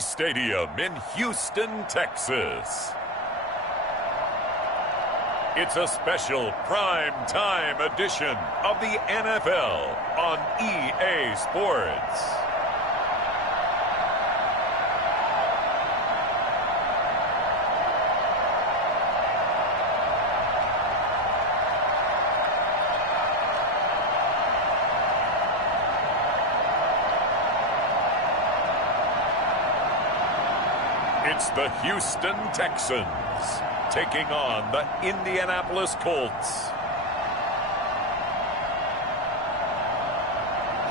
Stadium in Houston, Texas. It's a special prime time edition of the NFL on EA Sports. It's the Houston Texans taking on the Indianapolis Colts.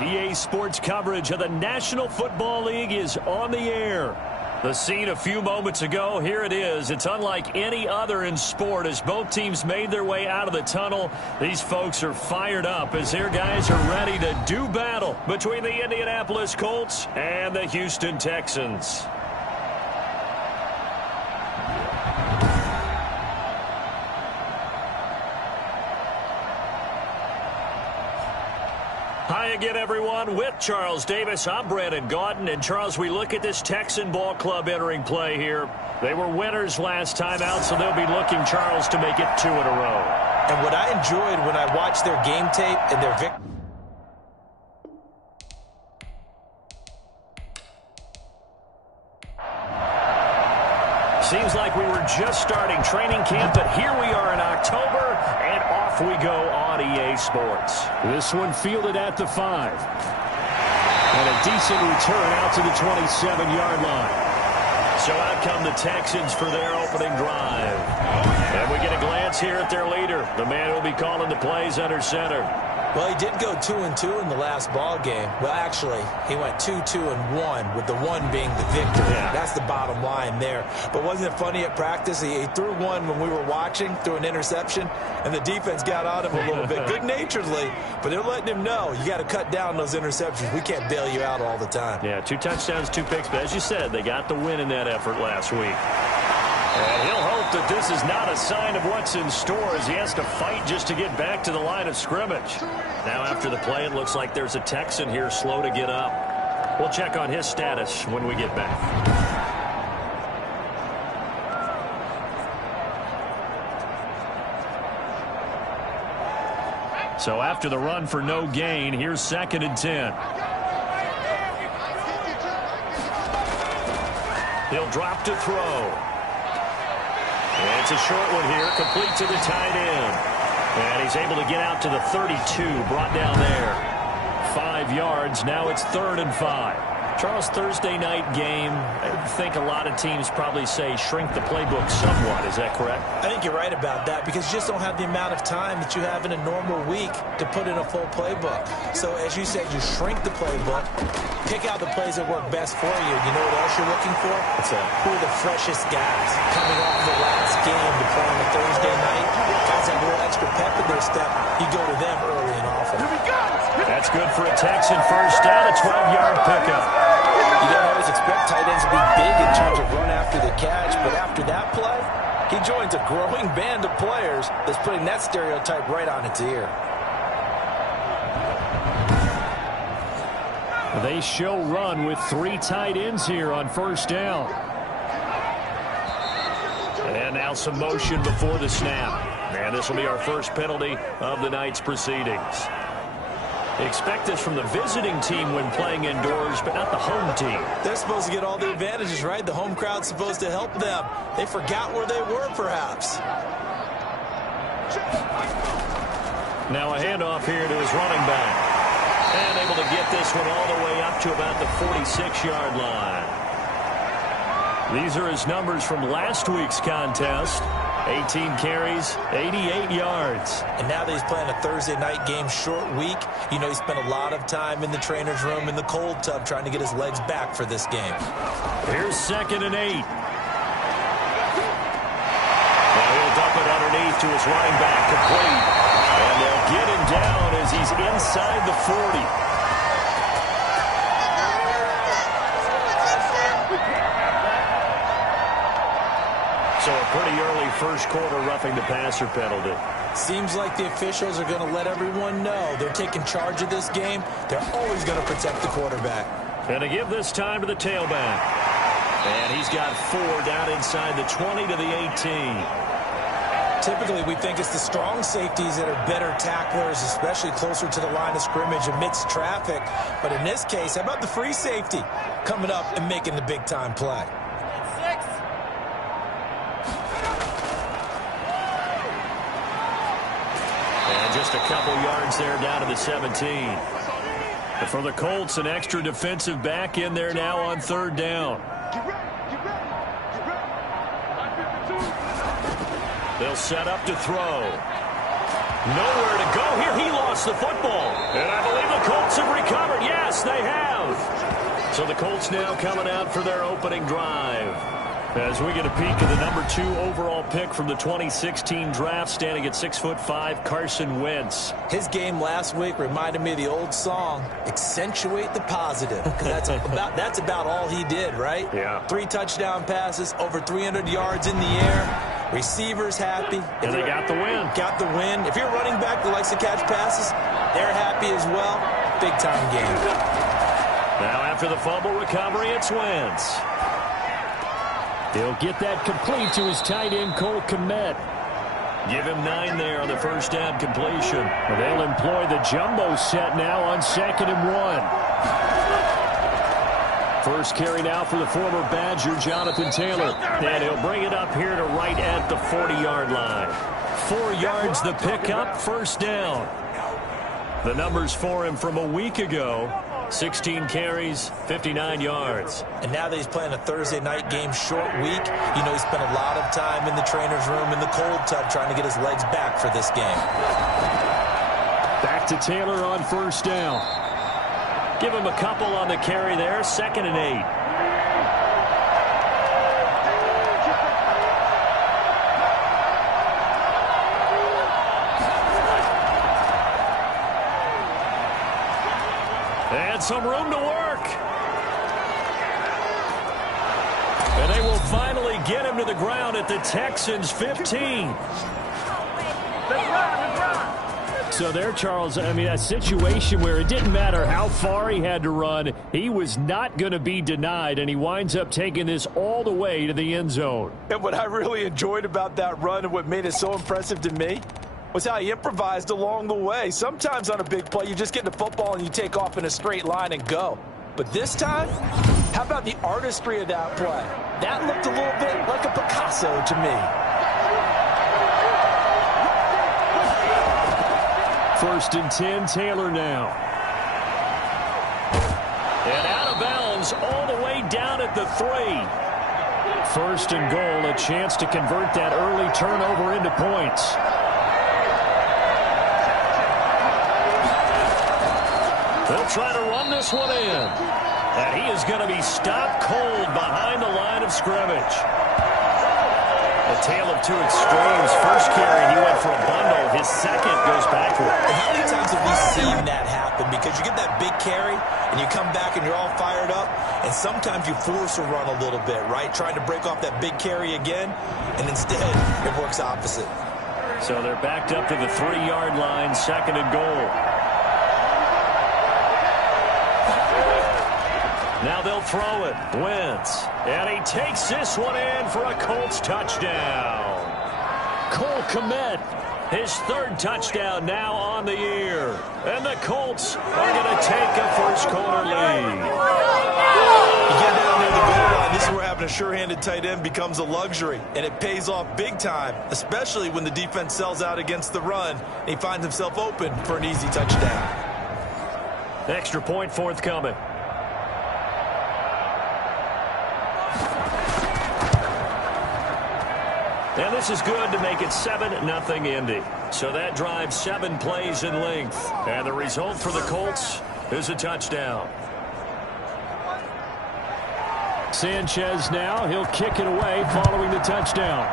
EA Sports coverage of the National Football League is on the air. The scene a few moments ago, here it is. It's unlike any other in sport as both teams made their way out of the tunnel. These folks are fired up as their guys are ready to do battle between the Indianapolis Colts and the Houston Texans. Hi again, everyone. With Charles Davis, I'm Brandon Gaudin. And, Charles, we look at this Texan ball club entering play here. They were winners last time out, so they'll be looking, Charles, to make it 2 in a row. And what I enjoyed when I watched their game tape and their victory. Seems like we were just starting training camp, but here we are in October, and off we go on EA Sports. This one fielded at the 5. And a decent return out to the 27-yard line. So out come the Texans for their opening drive. And we get a glance here at their leader, the man who will be calling the plays under center. Well, he did go 2-2 in the last ball game. Well, actually, he went 2-2-1, with the 1 being the victory. Yeah. That's the bottom line there. But wasn't it funny at practice? He threw one when we were watching, threw an interception, and the defense got on him a little bit, good-naturedly. But they're letting him know, you got to cut down those interceptions. We can't bail you out all the time. Yeah, 2 touchdowns, 2 picks. But as you said, they got the win in that effort last week. And he'll hope that this is not a sign of what's in store as he has to fight just to get back to the line of scrimmage. Now after the play, it looks like there's a Texan here slow to get up. We'll check on his status when we get back. So after the run for no gain, here's 2nd and 10. He'll drop to throw. And it's a short one here, complete to the tight end. And he's able to get out to the 32, brought down there. 5 yards, now it's 3rd and 5. Charles, Thursday night game, I think a lot of teams probably say shrink the playbook somewhat. Is that correct? I think you're right about that because you just don't have the amount of time that you have in a normal week to put in a full playbook. So as you said, you shrink the playbook, pick out the plays that work best for you. You know what else you're looking for? Who are the freshest guys coming off the last game to play on a Thursday night? Guys have a little extra pep in their step. You go to them early and often. That's good for a Texan first down, a 12-yard pickup. You don't always expect tight ends to be big in terms of run after the catch, but after that play, he joins a growing band of players that's putting that stereotype right on its ear. They show run with 3 tight ends here on first down. And now some motion before the snap. And this will be our first penalty of the night's proceedings. Expect this from the visiting team when playing indoors, but not the home team. They're supposed to get all the advantages, right? The home crowd's supposed to help them. They forgot where they were, perhaps. Now a handoff here to his running back. And able to get this one all the way up to about the 46-yard line. These are his numbers from last week's contest. 18 carries, 88 yards. And now that he's playing a Thursday night game, short week, you know he spent a lot of time in the trainer's room in the cold tub trying to get his legs back for this game. Here's 2nd and 8. Now he'll dump it underneath to his running back, complete. And they'll get him down as he's inside the 40. So a pretty early first quarter roughing the passer penalty. Seems like the officials are going to let everyone know they're taking charge of this game. They're always going to protect the quarterback. And to give this time to the tailback. And he's got 4 down inside the 20 to the 18. Typically, we think it's the strong safeties that are better tacklers, especially closer to the line of scrimmage amidst traffic. But in this case, how about the free safety coming up and making the big-time play? And just a couple yards there down to the 17. But for the Colts, an extra defensive back in there now on 3rd down. They'll set up to throw. Nowhere to go here. He lost the football. And I believe the Colts have recovered. Yes, they have. So the Colts now coming out for their opening drive. As we get a peek at the number 2 overall pick from the 2016 draft, standing at 6'5", Carson Wentz. His game last week reminded me of the old song, accentuate the positive. That's about all he did, right? Yeah. 3 touchdown passes, over 300 yards in the air. Receivers happy. And they got the win. Got the win. If you're a running back that likes to catch passes, they're happy as well. Big-time game. Now after the fumble recovery, it's Wentz. He'll get that complete to his tight end, Cole Kmet. Give him 9 there on the first down completion. They'll employ the jumbo set now on 2nd and 1. First carry now for the former Badger, Jonathan Taylor. And he'll bring it up here to right at the 40-yard line. 4 yards the pickup, first down. The numbers for him from a week ago. 16 carries, 59 yards. And now that he's playing a Thursday night game, short week, you know he spent a lot of time in the trainer's room in the cold tub trying to get his legs back for this game. Back to Taylor on first down. Give him a couple on the carry there, 2nd and 8. And some room to work. And they will finally get him to the ground at the Texans' 15. So there, Charles, I mean, a situation where it didn't matter how far he had to run, he was not going to be denied, and he winds up taking this all the way to the end zone. And what I really enjoyed about that run and what made it so impressive to me was how he improvised along the way. Sometimes on a big play, you just get the football and you take off in a straight line and go. But this time, how about the artistry of that play? That looked a little bit like a Picasso to me. First and 10, Taylor now. And out of bounds all the way down at the 3. First and goal, a chance to convert that early turnover into points. They'll try to run this one in. And he is going to be stopped cold behind the line of scrimmage. A tale of 2 extremes. First carry, he went for a bundle. His second goes backward. And how many times have we seen that happen? Because you get that big carry, and you come back and you're all fired up, and sometimes you force a run a little bit, right? Trying to break off that big carry again, and instead it works opposite. So they're backed up to the 3-yard line, 2nd and goal. Now they'll throw it. Wentz. And he takes this one in for a Colts touchdown. Cole Kmet, his 3rd touchdown now on the year. And the Colts are going to take a first-quarter lead. You get down near the goal line, this is where having a sure-handed tight end becomes a luxury. And it pays off big time, especially when the defense sells out against the run. And he finds himself open for an easy touchdown. Extra point forthcoming. And this is good to make it 7-0 Indy. So that drives 7 plays in length. And the result for the Colts is a touchdown. Sanchez now, he'll kick it away following the touchdown.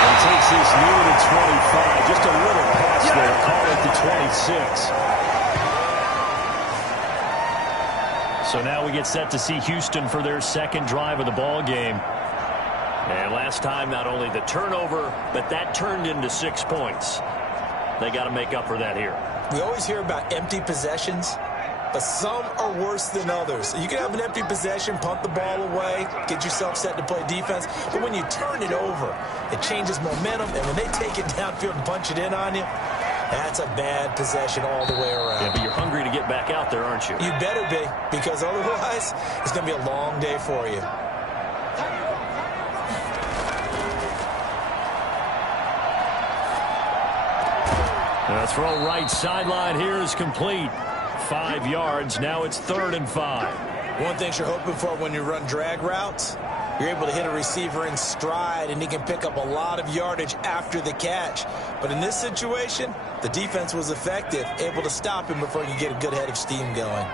And takes this near the 25. Just a little pass there, call it the 26. So now we get set to see Houston for their 2nd drive of the ball game. And last time, not only the turnover, but that turned into 6 points. They got to make up for that here. We always hear about empty possessions, but some are worse than others. You can have an empty possession, punt the ball away, get yourself set to play defense, but when you turn it over, it changes momentum, and when they take it downfield and punch it in on you, that's a bad possession all the way around. Yeah, but you're hungry to get back out there, aren't you? You better be, because otherwise, it's going to be a long day for you. The throw right sideline here is complete. 5 yards. Now it's 3rd and 5. One thing you're hoping for when you run drag routes, you're able to hit a receiver in stride, and he can pick up a lot of yardage after the catch. But in this situation, the defense was effective, able to stop him before he could get a good head of steam going.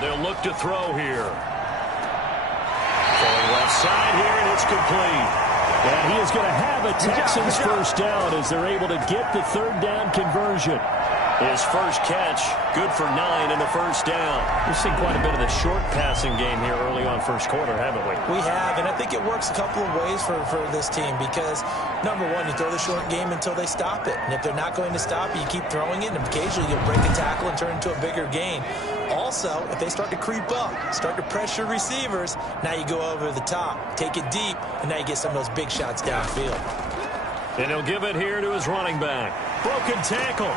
They'll look to throw here. Throwing left side here, and it's complete. And he is going to have a Texans first down as they're able to get the 3rd down conversion. His first catch, good for 9 in the first down. We've seen quite a bit of the short passing game here early on first quarter, haven't we? We have, and I think it works a couple of ways for this team because, number one, you throw the short game until they stop it. And if they're not going to stop it, you keep throwing it, and occasionally you'll break a tackle and turn into a bigger gain. Also, if they start to creep up, start to pressure receivers, now you go over the top, take it deep, and now you get some of those big shots downfield. And he'll give it here to his running back. Broken tackle.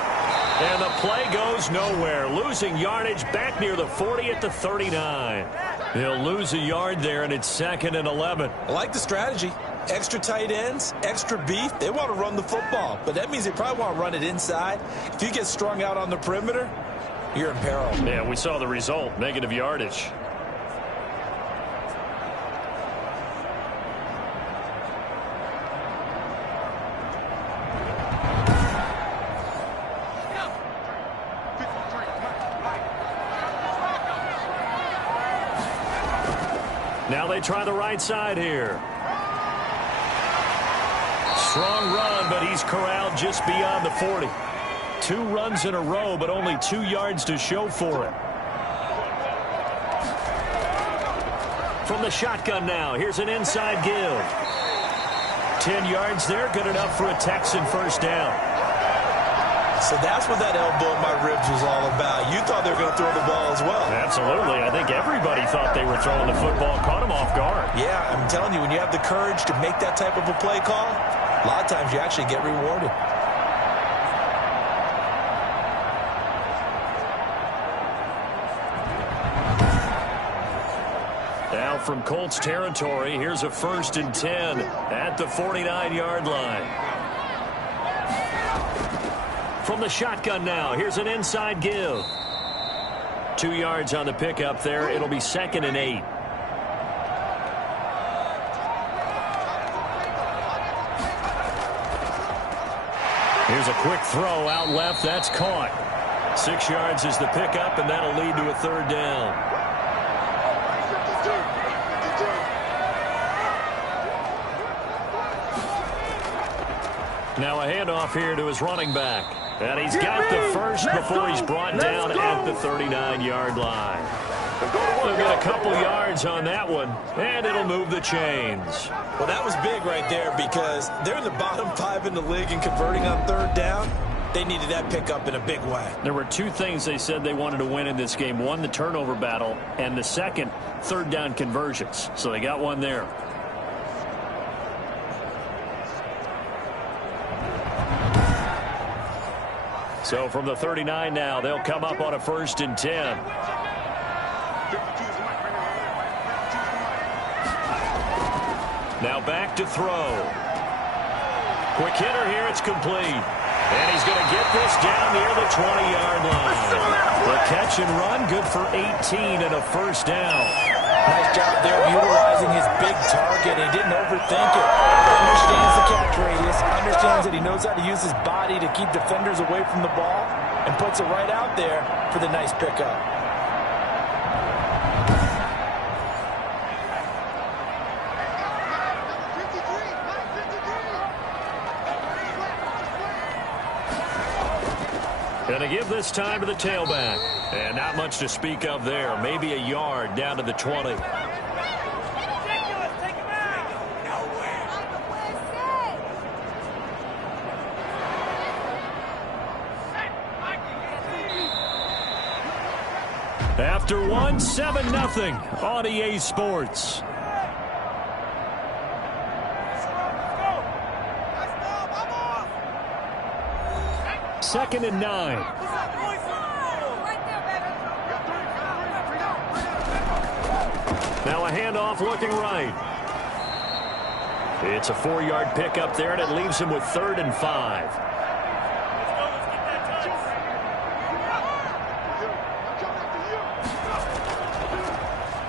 And the play goes nowhere. Losing yardage back near the 40 at the 39. He'll lose a yard there, and it's 2nd and 11. I like the strategy. Extra tight ends, extra beef. They want to run the football, but that means they probably want to run it inside. If you get strung out on the perimeter, you're in peril. Yeah, we saw the result. Negative yardage. Now they try the right side here. Strong run, but he's corralled just beyond the 40. 2 runs in a row, but only 2 yards to show for it. From the shotgun now, here's an inside give. 10 yards there, good enough for a Texan first down. So that's what that elbow in my ribs was all about. You thought they were going to throw the ball as well. Absolutely. I think everybody thought they were throwing the football, caught him off guard. Yeah, I'm telling you, when you have the courage to make that type of a play call, a lot of times you actually get rewarded. Now from Colts territory, here's a 1st and 10 at the 49-yard line. From the shotgun now, here's an inside give. 2 yards on the pickup there. It'll be 2nd and 8. Here's a quick throw out left. That's caught. 6 yards is the pickup, and that'll lead to a 3rd down. Now a handoff here to his running back. And he's got the first before he's brought down at the 39-yard line. They'll get a couple yards on that one, and it'll move the chains. Well, that was big right there because they're in the bottom 5 in the league and converting on 3rd down. They needed that pickup in a big way. There were 2 things they said they wanted to win in this game. One, the turnover battle, and the second, 3rd down conversions. So they got one there. So from the 39 now, they'll come up on a 1st and 10. Now back to throw. Quick hitter here, it's complete. And he's going to get this down near the 20-yard line. The catch and run, good for 18 and a first down. Nice job there of utilizing his big target. He didn't overthink it. Understands the catch radius. Understands that he knows how to use his body to keep defenders away from the ball. And puts it right out there for the nice pickup. Going to give this time to the tailback. And not much to speak of there. Maybe a yard down to the 20. After one, 7-0 on EA Sports. Second and 9. Now a handoff looking right. It's a 4-yard pickup there, and it leaves him with 3rd and 5.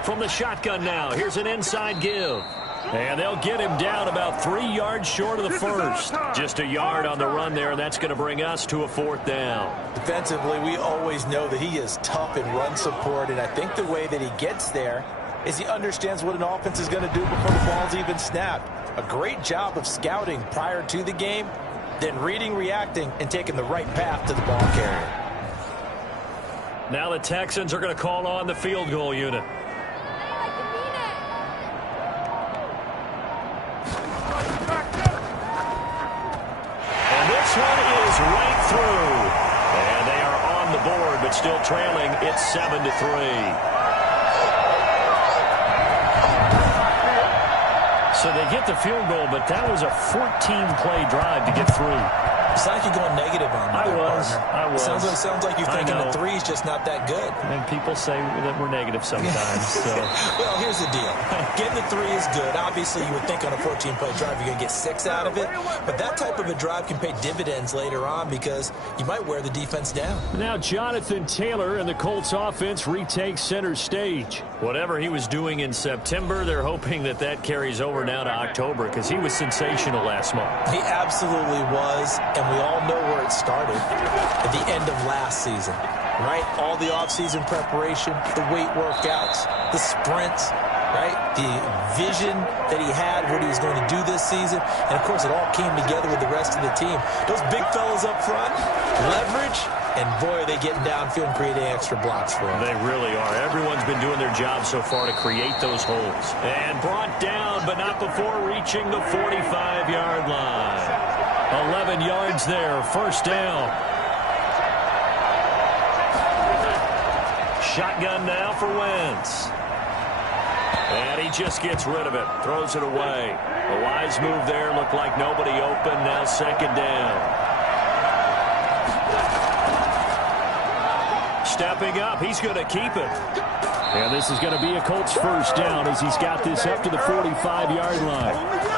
From the shotgun now, here's an inside give. And they'll get him down about 3 yards short of the first. Just a yard on the run there, and that's going to bring us to a 4th down. Defensively, we always know that he is tough in run support, and I think the way that he gets there is he understands what an offense is going to do before the ball's even snapped. A great job of scouting prior to the game, then reading, reacting, and taking the right path to the ball carrier. Now the Texans are going to call on the field goal unit. And this one is right through. And they are on the board, but still trailing. It's 7-3. So they get the field goal, but that was a 14-play drive to get through. It's like you're going negative on me. I was. Sounds like you're thinking the three's just not that good. And people say that we're negative sometimes. So. Well, here's the deal. Getting the 3 is good. Obviously, you would think on a 14-play drive you're going to get 6 out of it. But that type of a drive can pay dividends later on because you might wear the defense down. Now Jonathan Taylor and the Colts offense retake center stage. Whatever he was doing in September, they're hoping that that carries over now to October because he was sensational last month. He absolutely was, and we all know where it started at the end of last season, right? All the offseason preparation, the weight workouts, the sprints, right? The vision that he had, what he was going to do this season, and of course it all came together with the rest of the team. Those big fellas up front, leverage, and boy, are they getting downfield and creating extra blocks for him. They really are. Everyone's been doing their job so far to create those holes. And brought down, but not before reaching the 45-yard line. 11 yards there, first down. Shotgun now for Wentz. And he just gets rid of it, throws it away. A wise move there, looked like nobody open, now second down. Stepping up, he's going to keep it. And this is going to be a Colts first down as he's got this up to the 45-yard line.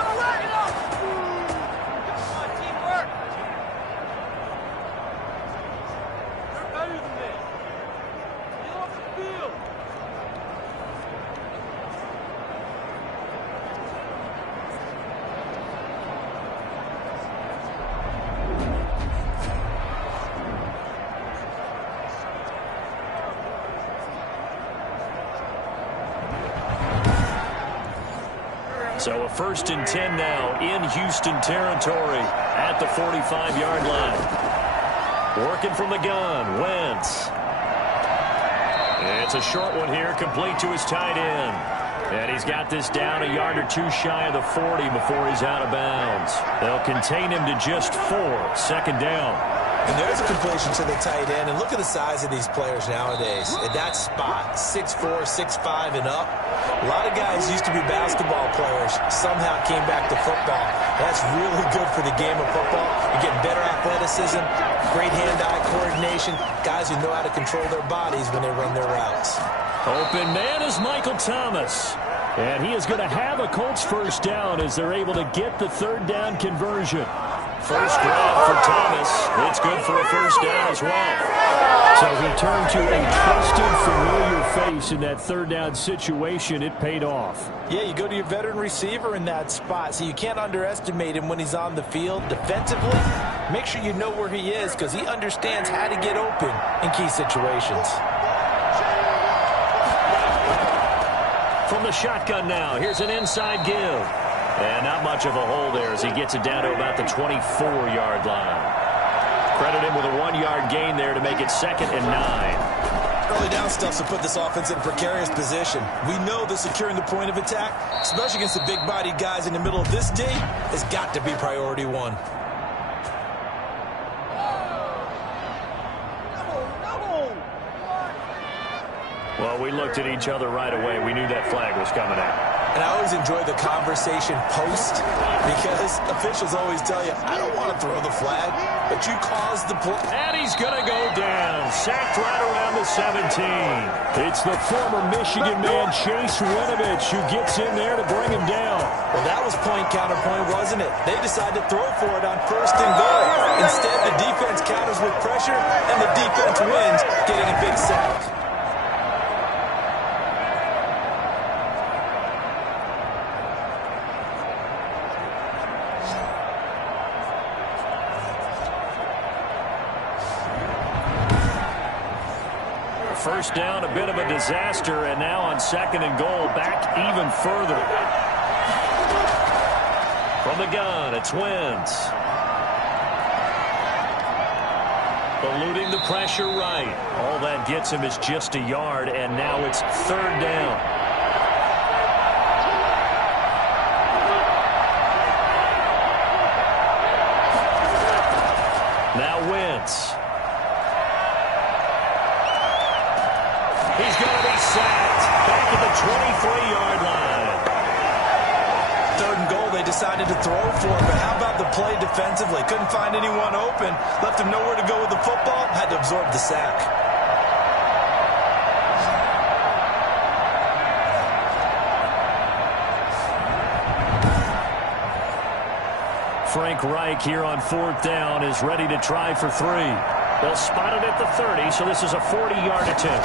So a 1st and 10 now in Houston territory at the 45-yard line. Working from the gun, Wentz. It's a short one here, complete to his tight end. And he's got this down a yard or 2 shy of the 40 before he's out of bounds. They'll contain him to just 4, second down. And there's a completion to the tight end. And look at the size of these players nowadays. At that spot, 6'4", 6'5", and up. A lot of guys used to be basketball players. Somehow came back to football. That's really good for the game of football. You're getting better athleticism, great hand-eye coordination. Guys who know how to control their bodies when they run their routes. Open man is Michael Thomas. And he is going to have a Colts first down as they're able to get the 3rd down conversion. First grab for Thomas. It's good for a first down as well. So he turned to a trusted, familiar face in that 3rd down situation. It paid off. Yeah, you go to your veteran receiver in that spot, so you can't underestimate him when he's on the field. Defensively, make sure you know where he is because he understands how to get open in key situations. From the shotgun now, here's an inside give. And not much of a hole there as he gets it down to about the 24-yard line. Credit him with a 1-yard gain there to make it 2nd and 9. Early down stuff to put this offense in a precarious position. We know that securing the point of attack, especially against the big-bodied guys in the middle of this D, has got to be priority 1. we looked at each other right away. We knew that flag was coming out. And I always enjoy the conversation post because officials always tell you, I don't want to throw the flag, but you caused the play. And he's going to go down. Sacked right around the 17. It's the former Michigan man, Chase Winovich, who gets in there to bring him down. Well, that was point counterpoint, wasn't it? They decided to throw for it on 1st and goal. Instead, the defense counters with pressure, and the defense wins, getting a big sack. First down, a bit of a disaster, and now on 2nd and goal, back even further. From the gun, it's Wentz. Eluding the pressure right. All that gets him is just a yard, and now it's 3rd down. Now Wentz. He's going to be sacked back at the 23-yard line. 3rd and goal, they decided to throw for it, but how about the play defensively? Couldn't find anyone open, left him nowhere to go with the football, had to absorb the sack. Frank Reich here on 4th down is ready to try for 3. They'll spot it at the 30, so this is a 40-yard attempt.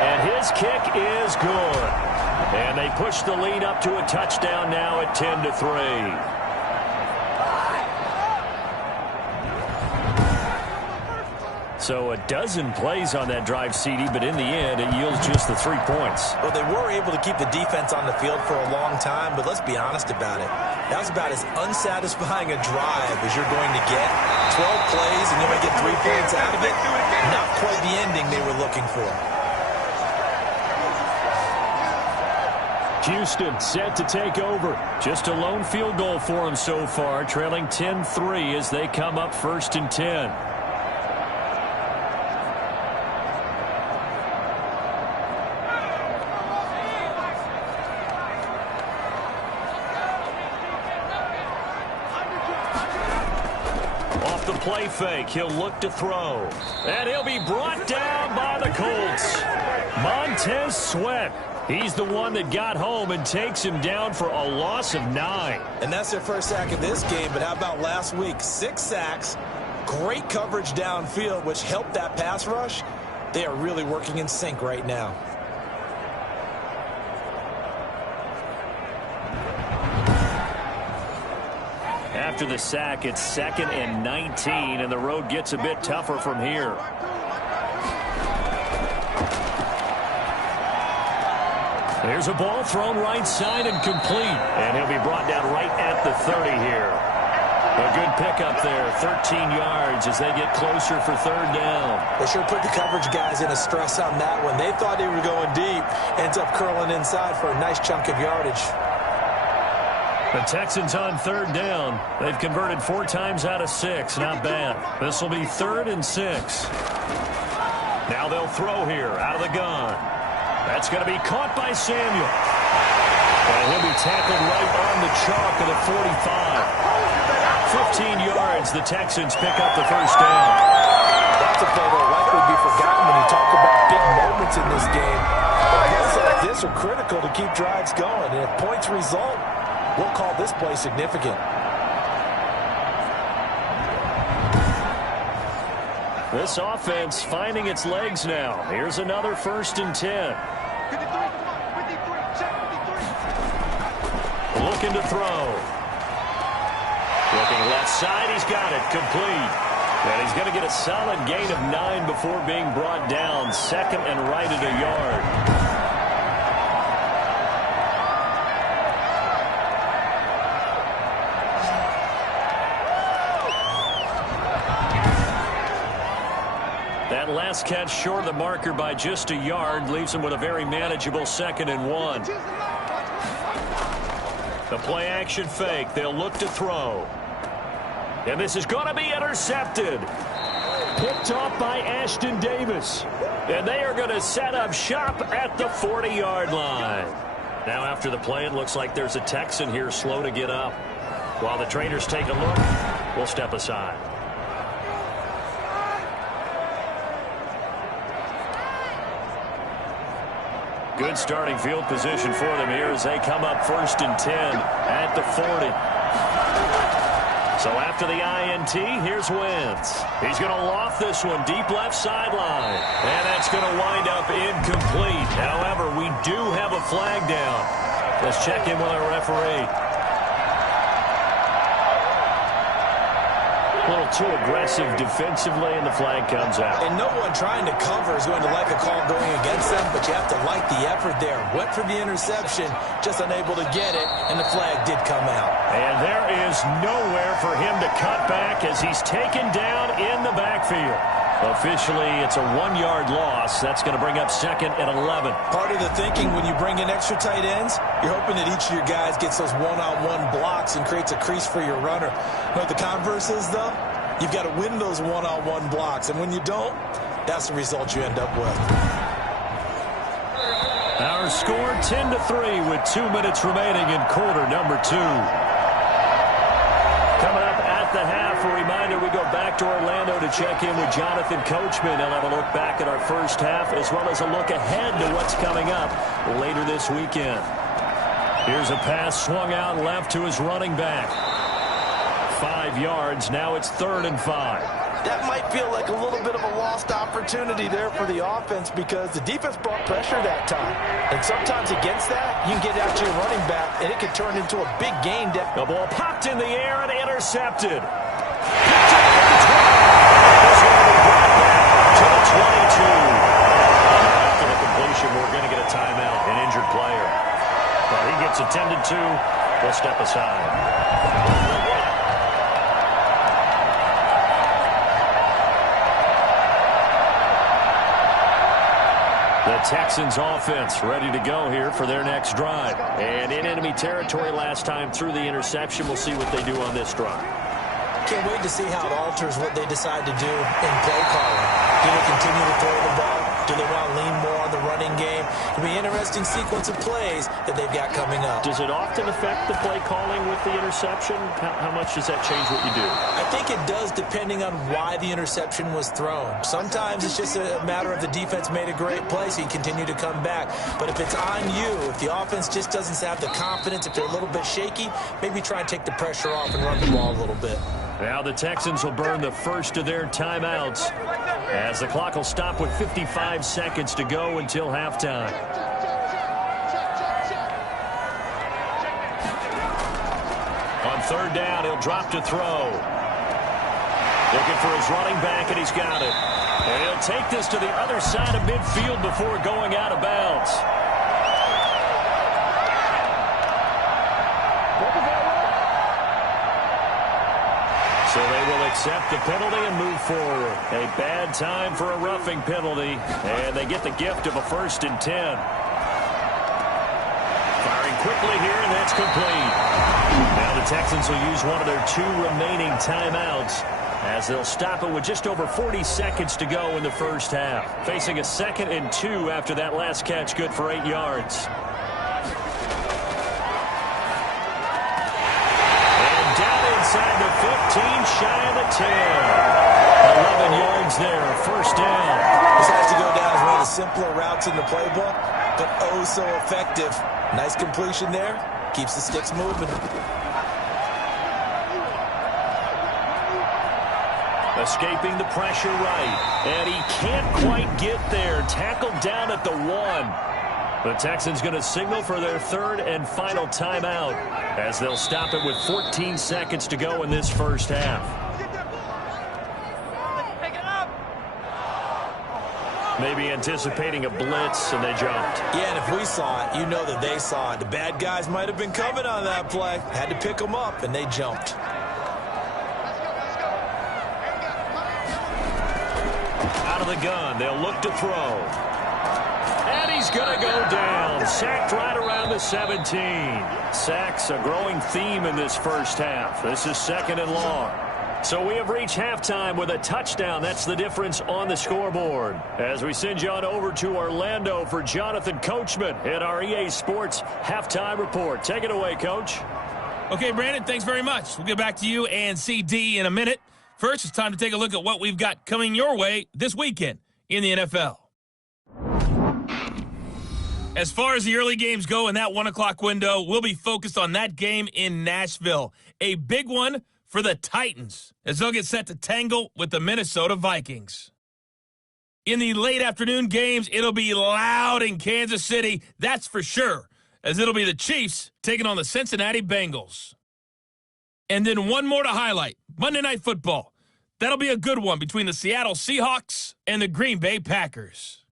And his kick is good. And they push the lead up to a touchdown now at 10-3. So a dozen plays on that drive, CD, but in the end, it yields just the 3 points. Well, they were able to keep the defense on the field for a long time, but let's be honest about it. That was about as unsatisfying a drive as you're going to get. 12 plays, and you're going to get 3 points out of it. Not quite the ending they were looking for. Houston set to take over. Just a lone field goal for them so far, trailing 10-3 as they come up 1st and 10. Play fake. He'll look to throw. And he'll be brought down by the Colts. Montez Sweat. He's the one that got home and takes him down for a loss of 9. And that's their first sack of this game, but how about last week? 6 sacks, great coverage downfield, which helped that pass rush. They are really working in sync right now. After the sack, it's 2nd and 19, and the road gets a bit tougher from here. There's a ball thrown right side and complete, and he'll be brought down right at the 30 here. A good pickup there, 13 yards as they get closer for 3rd down. They sure put the coverage guys in a stress on that one. They thought they were going deep, ends up curling inside for a nice chunk of yardage. The Texans on 3rd down. They've converted 4 times out of 6. Not bad. This will be 3rd and 6. Now they'll throw here out of the gun. That's going to be caught by Samuel. And he'll be tackled right on the chalk of the 45. 15 yards. The Texans pick up the 1st down. That's a play that will likely be forgotten when you talk about big moments in this game. But plays like this are critical to keep drives going. And if points result, we'll call this play significant. This offense finding its legs now. Here's another 1st and 10. Looking to throw. Looking left side. He's got it. Complete. And he's going to get a solid gain of 9 before being brought down. 2nd and right at a yard. That last catch short of the marker by just a yard leaves him with a very manageable 2nd and 1. The play action fake. They'll look to throw. And this is going to be intercepted. picked off by Ashton Davis. And they are going to set up shop at the 40-yard line. Now after the play, it looks like there's a Texan here slow to get up. While the trainers take a look, we'll step aside. Good starting field position for them here as they come up 1st and 10 at the 40. So after the INT, here's Wentz. He's going to loft this one deep left sideline. And that's going to wind up incomplete. However, we do have a flag down. Let's check in with our referee. A little too aggressive defensively, and the flag comes out. And no one trying to cover is going to like a call going against them, but you have to like the effort there. Went for the interception, just unable to get it, and the flag did come out. And there is nowhere for him to cut back as he's taken down in the backfield. Officially, it's a 1-yard loss. That's going to bring up 2nd and 11. Part of the thinking when you bring in extra tight ends, you're hoping that each of your guys gets those one-on-one blocks and creates a crease for your runner. You know what the converse is, though? You've got to win those one-on-one blocks, and when you don't, that's the result you end up with. Our score 10-3 with 2 minutes remaining in quarter number 2. Coming up at the half, a reminder we go back to Orlando to check in with Jonathan Coachman. He'll have a look back at our first half as well as a look ahead to what's coming up later this weekend. Here's a pass swung out left to his running back. 5 yards. Now it's 3rd and 5. That might feel like a little bit of a lost opportunity there for the offense because the defense brought pressure that time. And sometimes against that, you can get out to your running back, and it can turn into a big gain. The ball popped in the air and intercepted. To the 22. After the completion, we're going to get a timeout, an injured player. Well, he gets attended to. We'll step aside. The Texans offense ready to go here for their next drive. And in enemy territory last time through the interception. We'll see what they do on this drive. Can't wait to see how it alters what they decide to do in play calling. Do they continue to throw the ball? Do they want to lean more on the running game? It'll be an interesting sequence of plays that they've got coming up. Does it often affect the play calling with the interception? How much does that change what you do? I think it does depending on why the interception was thrown. Sometimes it's just a matter of the defense made a great play, so you continue to come back. But if it's on you, if the offense just doesn't have the confidence, if they're a little bit shaky, maybe try and take the pressure off and run the ball a little bit. Now the Texans will burn the first of their timeouts as the clock will stop with 55 seconds to go until halftime. On 3rd down, he'll drop to throw. Looking for his running back, and he's got it. And he'll take this to the other side of midfield before going out of bounds. So they will accept the penalty and move forward. A bad time for a roughing penalty, and they get the gift of a 1st and 10. Firing quickly here, and that's complete. Now the Texans will use one of their 2 remaining timeouts as they'll stop it with just over 40 seconds to go in the first half. Facing a 2nd and 2 after that last catch, good for 8 yards. Inside the 15, shy of the 10. 11 yards there, 1st down. This has to go down as one of the simpler routes in the playbook, but oh so effective. Nice completion there. Keeps the sticks moving. Escaping the pressure right. And he can't quite get there. Tackled down at the 1. The Texans going to signal for their 3rd and final timeout as they'll stop it with 14 seconds to go in this first half. Maybe anticipating a blitz, and they jumped. Yeah, and if we saw it, you know that they saw it. The bad guys might have been coming on that play. Had to pick them up, and they jumped. Out of the gun, they'll look to throw. And he's going to go down. Sacked right around the 17. Sacks a growing theme in this first half. This is 2nd and long. So we have reached halftime with a touchdown. That's the difference on the scoreboard. As we send you on over to Orlando for Jonathan Coachman in our EA Sports Halftime Report. Take it away, Coach. Okay, Brandon, thanks very much. We'll get back to you and CD in a minute. First, it's time to take a look at what we've got coming your way this weekend in the NFL. As far as the early games go in that 1 o'clock window, we'll be focused on that game in Nashville. A big one for the Titans as they'll get set to tangle with the Minnesota Vikings. In the late afternoon games, it'll be loud in Kansas City, that's for sure, as it'll be the Chiefs taking on the Cincinnati Bengals. And then one more to highlight, Monday Night Football. That'll be a good one between the Seattle Seahawks and the Green Bay Packers.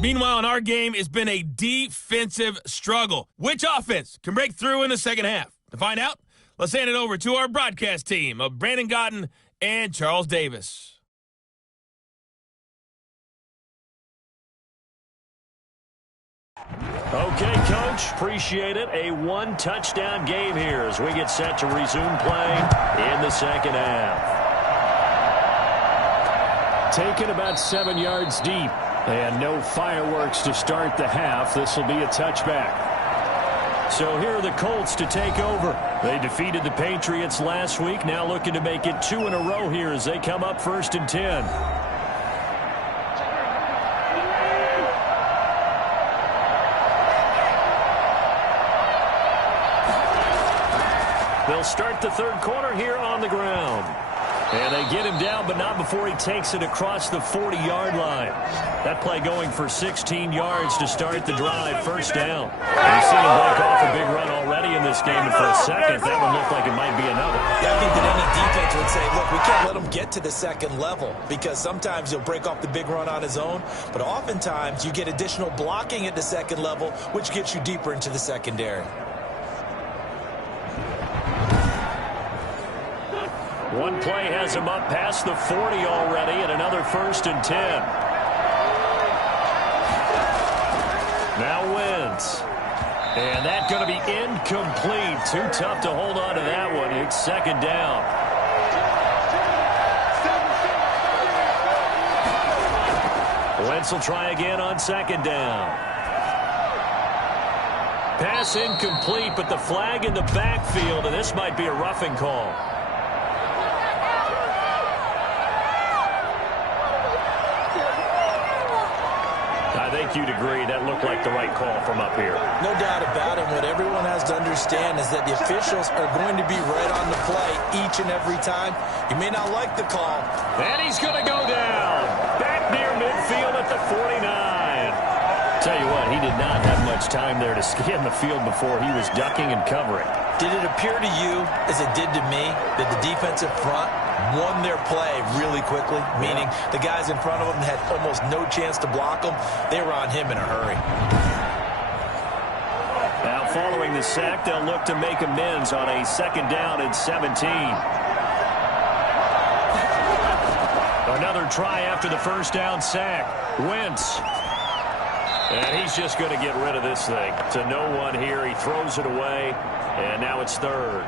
Meanwhile, in our game, it's been a defensive struggle. Which offense can break through in the second half? To find out, let's hand it over to our broadcast team of Brandon Gotten and Charles Davis. Okay, Coach, appreciate it. A one-touchdown game here as we get set to resume play in the second half. Taken about 7 yards deep. And no fireworks to start the half. This will be a touchback. So here are the Colts to take over. They defeated the Patriots last week. Now looking to make it 2 in a row here as they come up 1st and 10. They'll start the third quarter here on the ground. And they get him down, but not before he takes it across the 40-yard line. That play going for 16 yards to start the drive, first down. We've seen him break off a big run already in this game, and for a second, that one looked like it might be another. Yeah, I think that any defense would say, look, we can't let him get to the second level because sometimes he'll break off the big run on his own, but oftentimes you get additional blocking at the second level, which gets you deeper into the secondary. One play has him up past the 40 already, and another 1st and 10. Now Wentz. And that's going to be incomplete. Too tough to hold on to that one. It's second down. Wentz will try again on second down. Pass incomplete, but the flag in the backfield, and this might be a roughing call. I think you'd agree that looked like the right call from up here. No doubt about it. What everyone has to understand is that the officials are going to be right on the play each and every time. You may not like the call. And he's going to go down. Back near midfield at the 49. Tell you what, he did not have much time there to scan the field before he was ducking and covering. Did it appear to you, as it did to me, that the defensive front won their play really quickly, meaning the guys in front of them had almost no chance to block them? They were on him in a hurry. Now following the sack, they'll look to make amends on a second down and 17. Another try after the first down sack. Wentz. And he's just going to get rid of this thing. To no one here. He throws it away. And now it's third.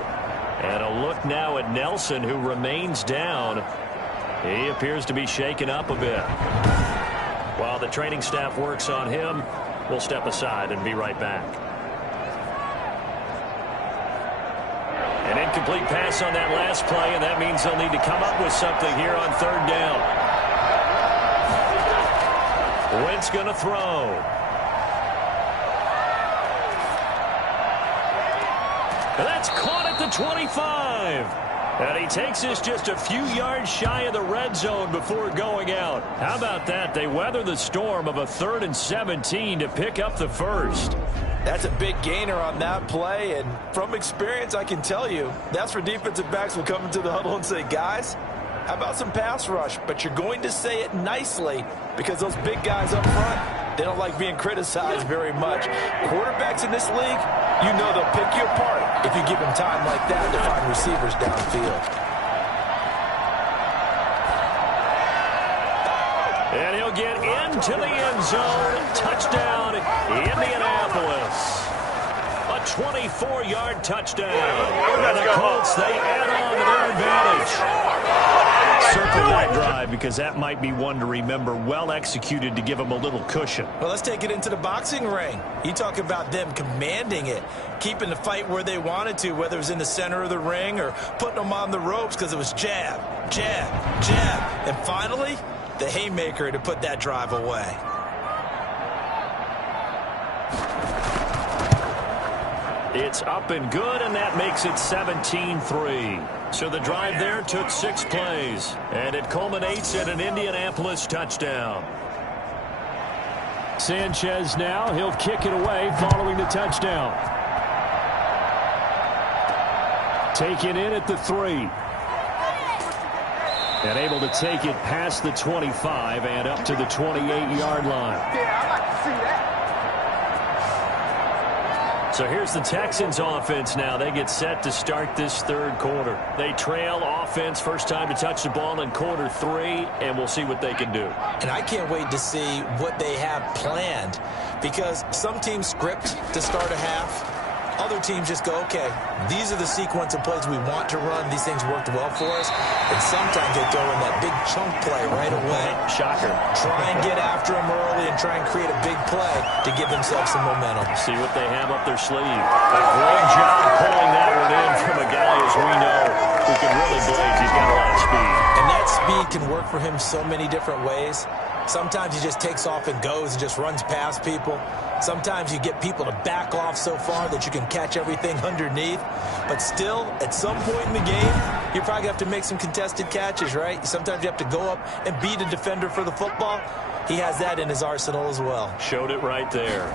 And a look now at Nelson, who remains down. He appears to be shaken up a bit. While the training staff works on him, we'll step aside and be right back. An incomplete pass on that last play, and that means they'll need to come up with something here on third down. Wentz going to throw. And that's caught at the 25. And he takes this just a few yards shy of the red zone before going out. How about that? They weather the storm of a 3rd and 17 to pick up the first. That's a big gainer on that play, and from experience, I can tell you, that's where defensive backs will come into the huddle and say, guys, how about some pass rush? But you're going to say it nicely because those big guys up front, they don't like being criticized very much. Quarterbacks in this league, you know they'll pick you apart if you give them time like that to find receivers downfield. And he'll get into the end zone. Touchdown, Indianapolis. A 24-yard touchdown. And the Colts, they add on to their advantage. catch. Circle that drive because that might be one to remember. Well executed to give them a little cushion. Well, let's take it into the boxing ring. You talk about them commanding it, keeping the fight where they wanted to, whether it was in the center of the ring or putting them on the ropes because it was jab, jab, jab. And finally, the haymaker to put that drive away. It's up and good, and that makes it 17-3. So the drive there took 6 plays, and it culminates at an Indianapolis touchdown. Sanchez now, he'll kick it away following the touchdown. Taken in at the 3. And able to take it past the 25 and up to the 28-yard line. Yeah, I'd like to see that. So here's the Texans offense now. They get set to start this third quarter. They trail offense, first time to touch the ball in quarter 3, and we'll see what they can do. And I can't wait to see what they have planned, because some teams script to start a half. Other teams just go, okay, these are the sequence of plays we want to run. These things worked well for us. And sometimes they throw in that big chunk play right away. Shocker. Try and get after them early and try and create a big play to give themselves some momentum. See what they have up their sleeve. A great job pulling that one in from a guy, as we know, who can really blaze. He's got a lot of speed. And that speed can work for him so many different ways. Sometimes he just takes off and goes and just runs past people. Sometimes you get people to back off so far that you can catch everything underneath. But still, at some point in the game, you probably have to make some contested catches, right? Sometimes you have to go up and beat a defender for the football. He has that in his arsenal as well. Showed it right there.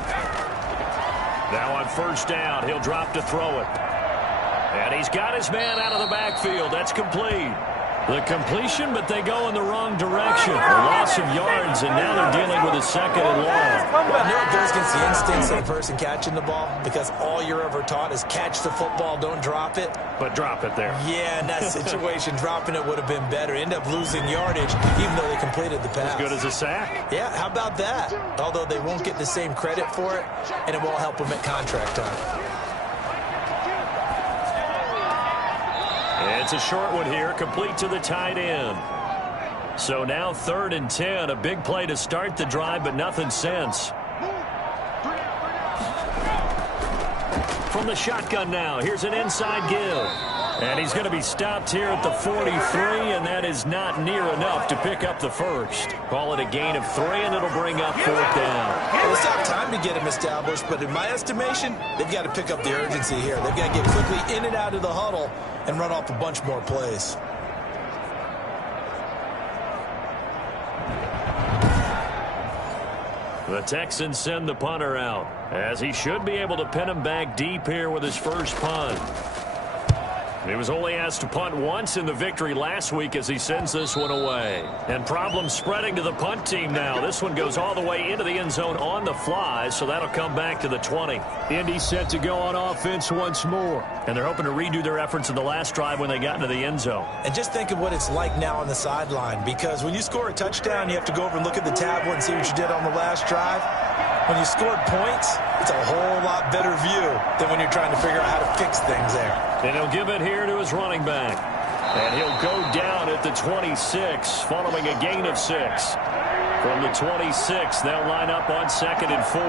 Now on first down, he'll drop to throw it. And he's got his man out of the backfield. That's complete. The completion, but they go in the wrong direction. A loss of yards, and now they're dealing with a second and long. I know it goes against the instincts of the person catching the ball, because all you're ever taught is catch the football, don't drop it. But drop it there. Yeah, in that situation, dropping it would have been better. End up losing yardage, even though they completed the pass. As good as a sack. Yeah, how about that? Although they won't get the same credit for it, and it won't help them at contract time. It's a short one here, complete to the tight end. So now 3rd and 10, a big play to start the drive, but nothing since. From the shotgun now, here's an inside give. And he's going to be stopped here at the 43, and that is not near enough to pick up the first. Call it a gain of 3, and it'll bring up 4th down. Well, it's not time to get him established, but in my estimation, they've got to pick up the urgency here. They've got to get quickly in and out of the huddle and run off a bunch more plays. The Texans send the punter out, as he should be able to pin him back deep here with his first punt. He was only asked to punt once in the victory last week as he sends this one away. And problems spreading to the punt team now. This one goes all the way into the end zone on the fly, so that'll come back to the 20. Indy set to go on offense once more. And they're hoping to redo their efforts in the last drive when they got into the end zone. And just think of what it's like now on the sideline, because when you score a touchdown, you have to go over and look at the tablet and see what you did on the last drive. When you scored points, it's a whole lot better view than when you're trying to figure out how to fix things there. And he'll give it here to his running back. And he'll go down at the 26, following a gain of 6. From the 26, they'll line up on 2nd and 4.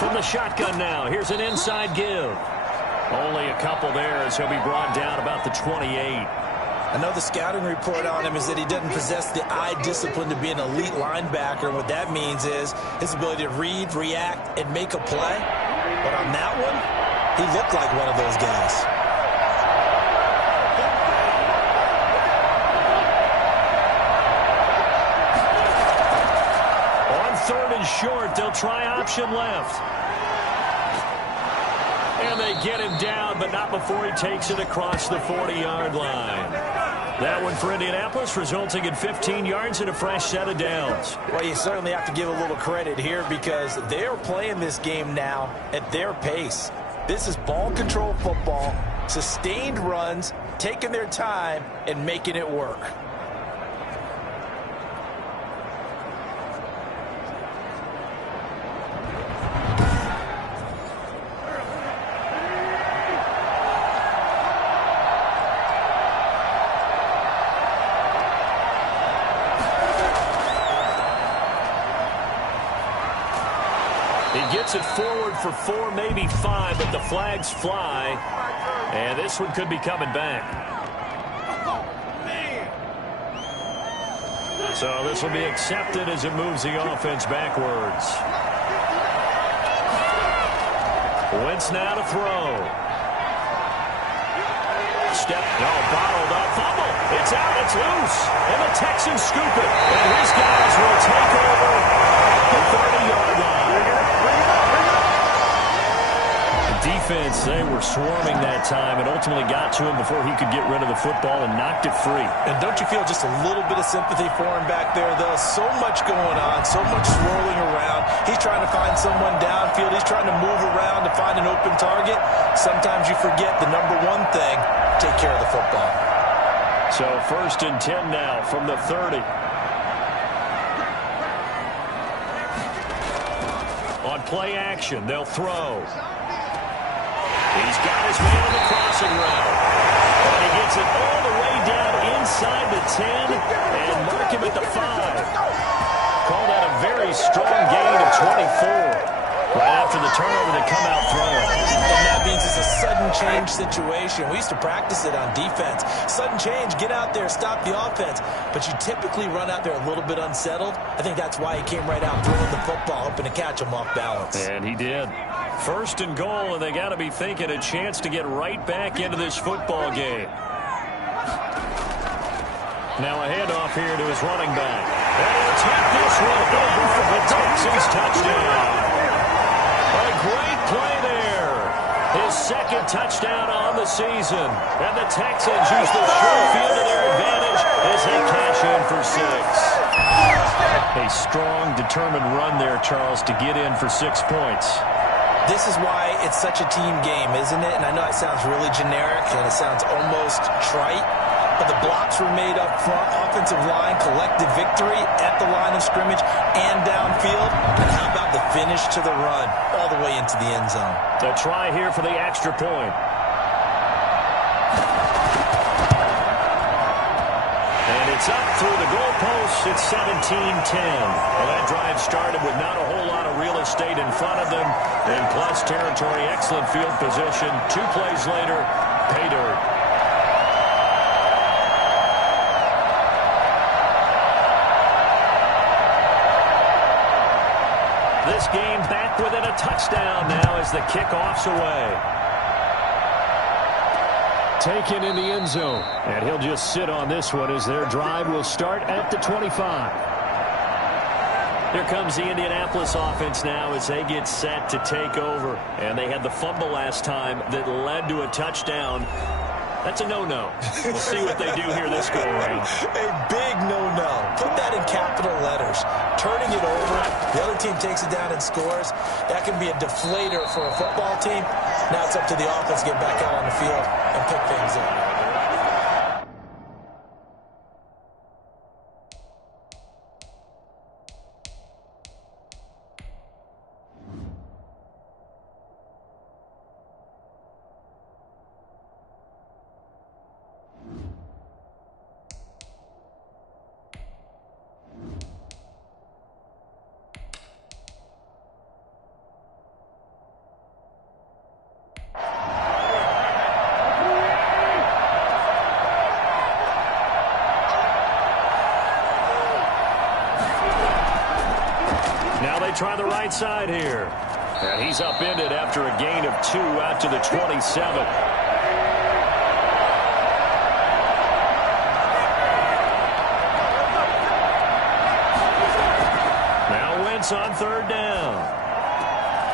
From the shotgun now, here's an inside give. Only a couple there as he'll be brought down about the 28. I know the scouting report on him is that he doesn't possess the eye discipline to be an elite linebacker. And what that means is his ability to read, react, and make a play. But on that one, he looked like one of those guys. On 3rd and short, they'll try option left. And they get him down, but not before he takes it across the 40-yard line. That one for Indianapolis, resulting in 15 yards and a fresh set of downs. Well, you certainly have to give a little credit here, because they're playing this game now at their pace. This is ball control football, sustained runs, taking their time, and making it work. gets it forward for 4, maybe 5, but the flags fly. And this one could be coming back. So this will be accepted as it moves the offense backwards. Wentz now to throw. Bottled up, fumble. It's out, it's loose. And the Texans scoop it. And his guys will take over the 30-yard line. The defense, they were swarming that time and ultimately got to him before he could get rid of the football and knocked it free. And don't you feel just a little bit of sympathy for him back there, though? So much going on, so much swirling around. He's trying to find someone downfield. He's trying to move around to find an open target. Sometimes you forget the number one thing: take care of the football. So 1st and 10 now from the 30. On play action, they'll throw. He's got his man on the crossing route. And he gets it all the way down inside the 10 and mark him at the 5. Call that a very strong gain of 24. Right after the turnover, they come out throwing. And that means it's a sudden change situation. We used to practice it on defense. Sudden change, get out there, stop the offense. But you typically run out there a little bit unsettled. I think that's why he came right out throwing the football, hoping to catch him off balance. And he did. 1st and goal, and they got to be thinking a chance to get right back into this football game. Now a handoff here to his running back. And he'll take this one over for the Texans touchdown. A great play there. His 2nd touchdown on the season. And the Texans use the short field to their advantage as they cash in for 6. A strong, determined run there, Charles, to get in for 6 points. This is why it's such a team game, isn't it? And I know it sounds really generic and it sounds almost trite, but the blocks were made up front. Offensive line collected victory at the line of scrimmage and downfield. And how about the finish to the run all the way into the end zone? A try here for the extra point. And it's up through the goalposts. It's 17-10. Well, that drive started with not a whole lot of real estate in front of them. And plus territory, excellent field position. 2 plays later, pay dirt. This game back within a touchdown now as the kickoff's away. Taken in the end zone. And he'll just sit on this one as their drive will start at the 25. Here comes the Indianapolis offense now as they get set to take over. And they had the fumble last time that led to a touchdown. That's a no-no. We'll see what they do here this go-around. A big no-no. Put that in capital letters. Turning it over, the other team takes it down and scores. That can be a deflator for a football team. Now it's up to the offense to get back out on the field and pick things up. Try the right side here. And he's upended after a gain of 2 out to the 27. Now Wentz on 3rd down.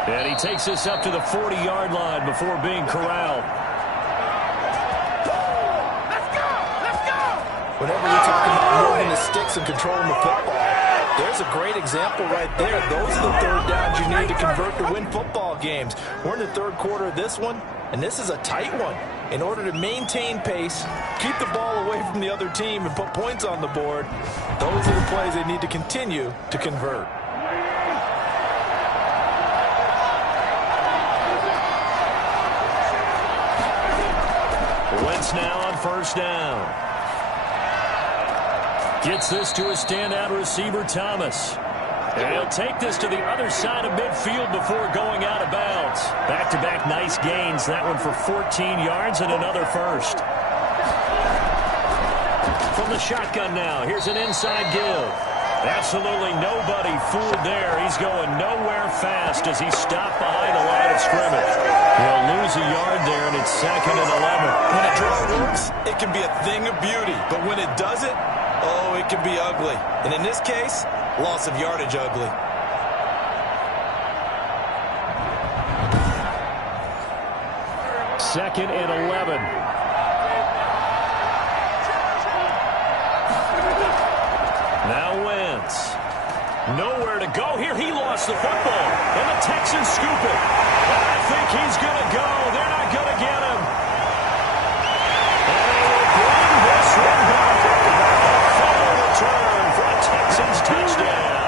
And he takes this up to the 40-yard line before being corralled. Let's go! Whenever you're talking about moving the sticks and controlling the football, there's a great example right there. Those are the 3rd downs you need to convert to win football games. We're in the 3rd quarter of this one, and this is a tight one. In order to maintain pace, keep the ball away from the other team, and put points on the board, those are the plays they need to continue to convert. Wentz now on 1st down. Gets this to a standout receiver, Thomas. And he'll take this to the other side of midfield before going out of bounds. Back-to-back nice gains. That one for 14 yards and another first. From the shotgun now, here's an inside give. Absolutely nobody fooled there. He's going nowhere fast as he's stopped behind the line of scrimmage. He'll lose a yard there, and it's 2nd and 11. When a draw works, it can be a thing of beauty. But when it doesn't, oh, it can be ugly. And in this case, loss of yardage ugly. Second and 11. Now Wentz. Nowhere to go here. He lost the football. And the Texans scoop it. And I think he's going to go. They're not going to get him. And they will bring this one back. Fumble return for a Texans touchdown.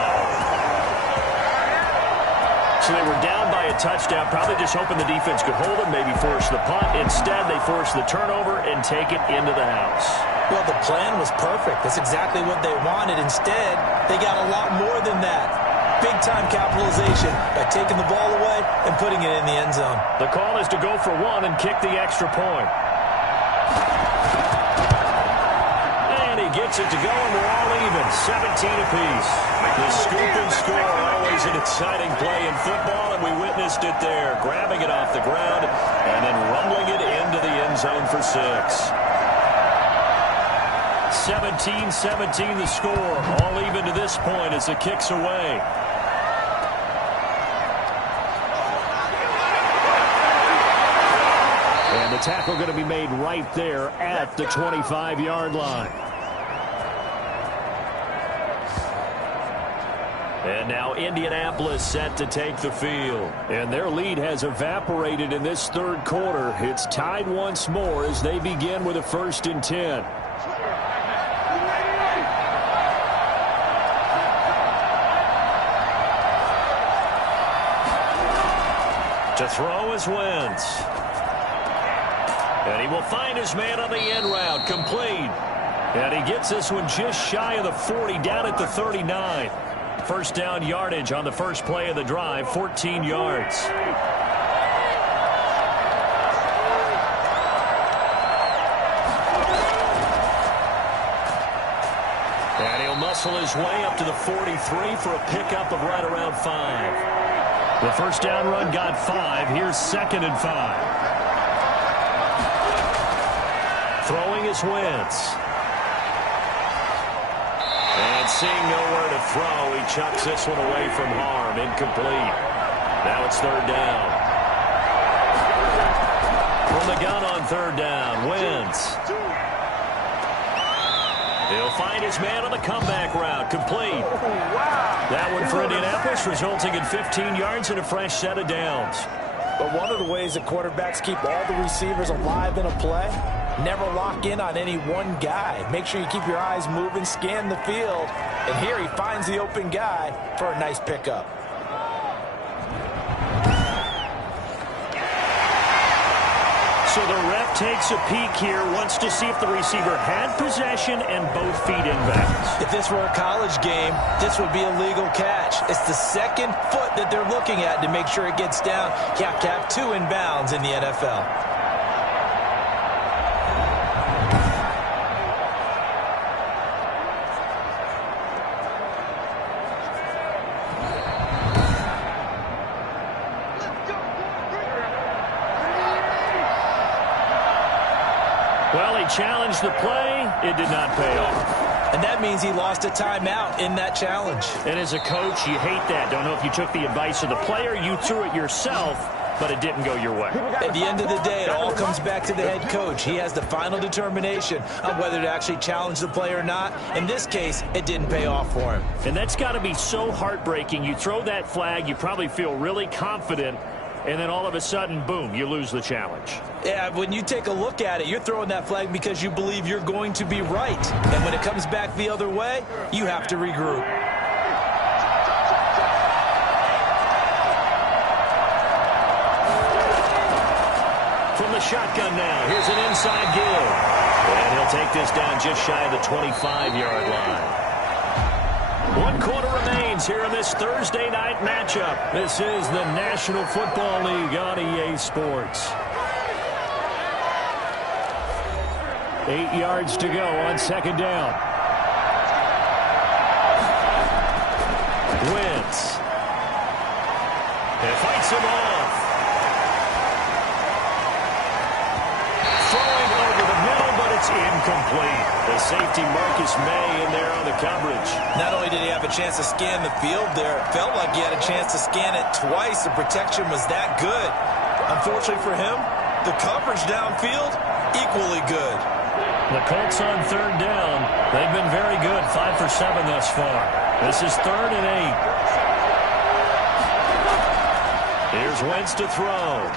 So they were down by a touchdown, probably just hoping the defense could hold them, maybe force the punt. Instead, they forced the turnover and take it into the house. Well, the plan was perfect. That's exactly what they wanted. Instead, they got a lot more than that. Big-time capitalization by taking the ball away and putting it in the end zone. The call is to go for one and kick the extra point. And he gets it to go, and we're all even, 17 apiece. The scoop and score, always an exciting play in football, and we witnessed it there, grabbing it off the ground and then rumbling it into the end zone for 6. 17-17 the score. All even to this point as the kick's away. And the tackle going to be made right there at the 25-yard line. And now Indianapolis set to take the field. And their lead has evaporated in this third quarter. It's tied once more as they begin with a 1st and 10. To throw is Wentz. And he will find his man on the end route. Complete. And he gets this one just shy of the 40, down at the 39. First down yardage on the first play of the drive, 14 yards. And he'll muscle his way up to the 43 for a pickup of right around 5. The first down run got 5. Here's 2nd and 5. Throwing is Wentz. And seeing nowhere to throw, he chucks this one away from harm. Incomplete. Now it's 3rd down. From the gun on 3rd down, Wentz. He'll find his man on the comeback route. Complete. That one for Indianapolis, resulting in 15 yards and a fresh set of downs. But one of the ways that quarterbacks keep all the receivers alive in a play, never lock in on any one guy. Make sure you keep your eyes moving, scan the field. And here he finds the open guy for a nice pickup. So the ref takes a peek here, wants to see if the receiver had possession and both feet inbounds. If this were a college game, this would be a legal catch. It's the second foot that they're looking at to make sure it gets down. You have to have 2 inbounds in the NFL. Well, he challenged the play. It did not pay off. And that means he lost a timeout in that challenge. And as a coach, you hate that. Don't know if you took the advice of the player, you threw it yourself, but it didn't go your way. At the end of the day, it all comes back to the head coach. He has the final determination on whether to actually challenge the play or not. In this case, it didn't pay off for him. And that's got to be so heartbreaking. You throw that flag, you probably feel really confident, and then all of a sudden, boom, you lose the challenge. Yeah, when you take a look at it, you're throwing that flag because you believe you're going to be right. And when it comes back the other way, you have to regroup. From the shotgun now, here's an inside give. And he'll take this down just shy of the 25-yard line. 1 quarter remains here in this Thursday night matchup. This is the National Football League on EA Sports. 8 yards to go on second down. Wentz. It fights him off. Throwing over the middle, but it's incomplete. The safety Marcus May in there on the coverage. Not only did he have a chance to scan the field there, it felt like he had a chance to scan it twice. The protection was that good. Unfortunately for him, the coverage downfield, equally good. The Colts on third down. They've been very good, 5 for 7 thus far. This is 3rd and 8. Here's Wentz to throw.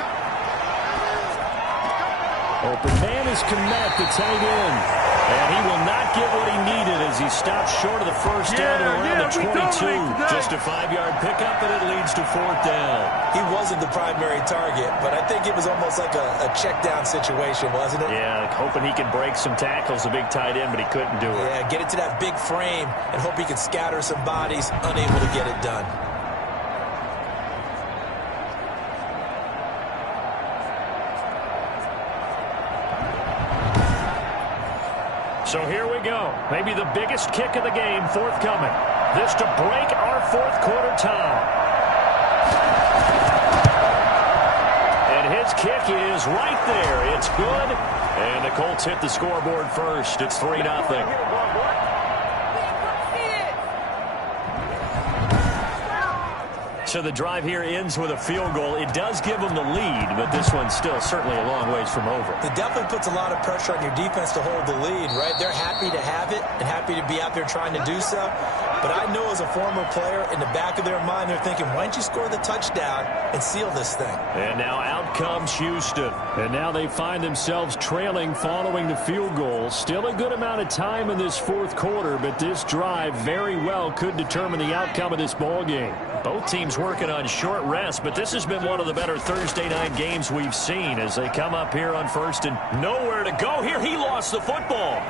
Open man is Kmet, the tight end. And he will not get what he needed as he stops short of the first down at around the 22. Just a 5-yard pickup, and it leads to 4th down. He wasn't the primary target, but I think it was almost like a check down situation, wasn't it? Yeah, hoping he could break some tackles, a big tight end, but he couldn't do it. Yeah, get it to that big frame and hope he can scatter some bodies, unable to get it done. So here we go. Maybe the biggest kick of the game forthcoming. This to break our 4th quarter tie. And his kick is right there. It's good. And the Colts hit the scoreboard first. It's 3-0. So the drive here ends with a field goal. It does give them the lead, but this one's still certainly a long ways from over. It definitely puts a lot of pressure on your defense to hold the lead, right? They're happy to have it and happy to be out there trying to do so. But I know as a former player, in the back of their mind, they're thinking, why don't you score the touchdown and seal this thing? And now out comes Houston. And now they find themselves trailing following the field goal. Still a good amount of time in this 4th quarter, but this drive very well could determine the outcome of this ball game. Both teams working on short rest, but this has been one of the better Thursday night games we've seen as they come up here on 1st and nowhere to go here. He lost the football.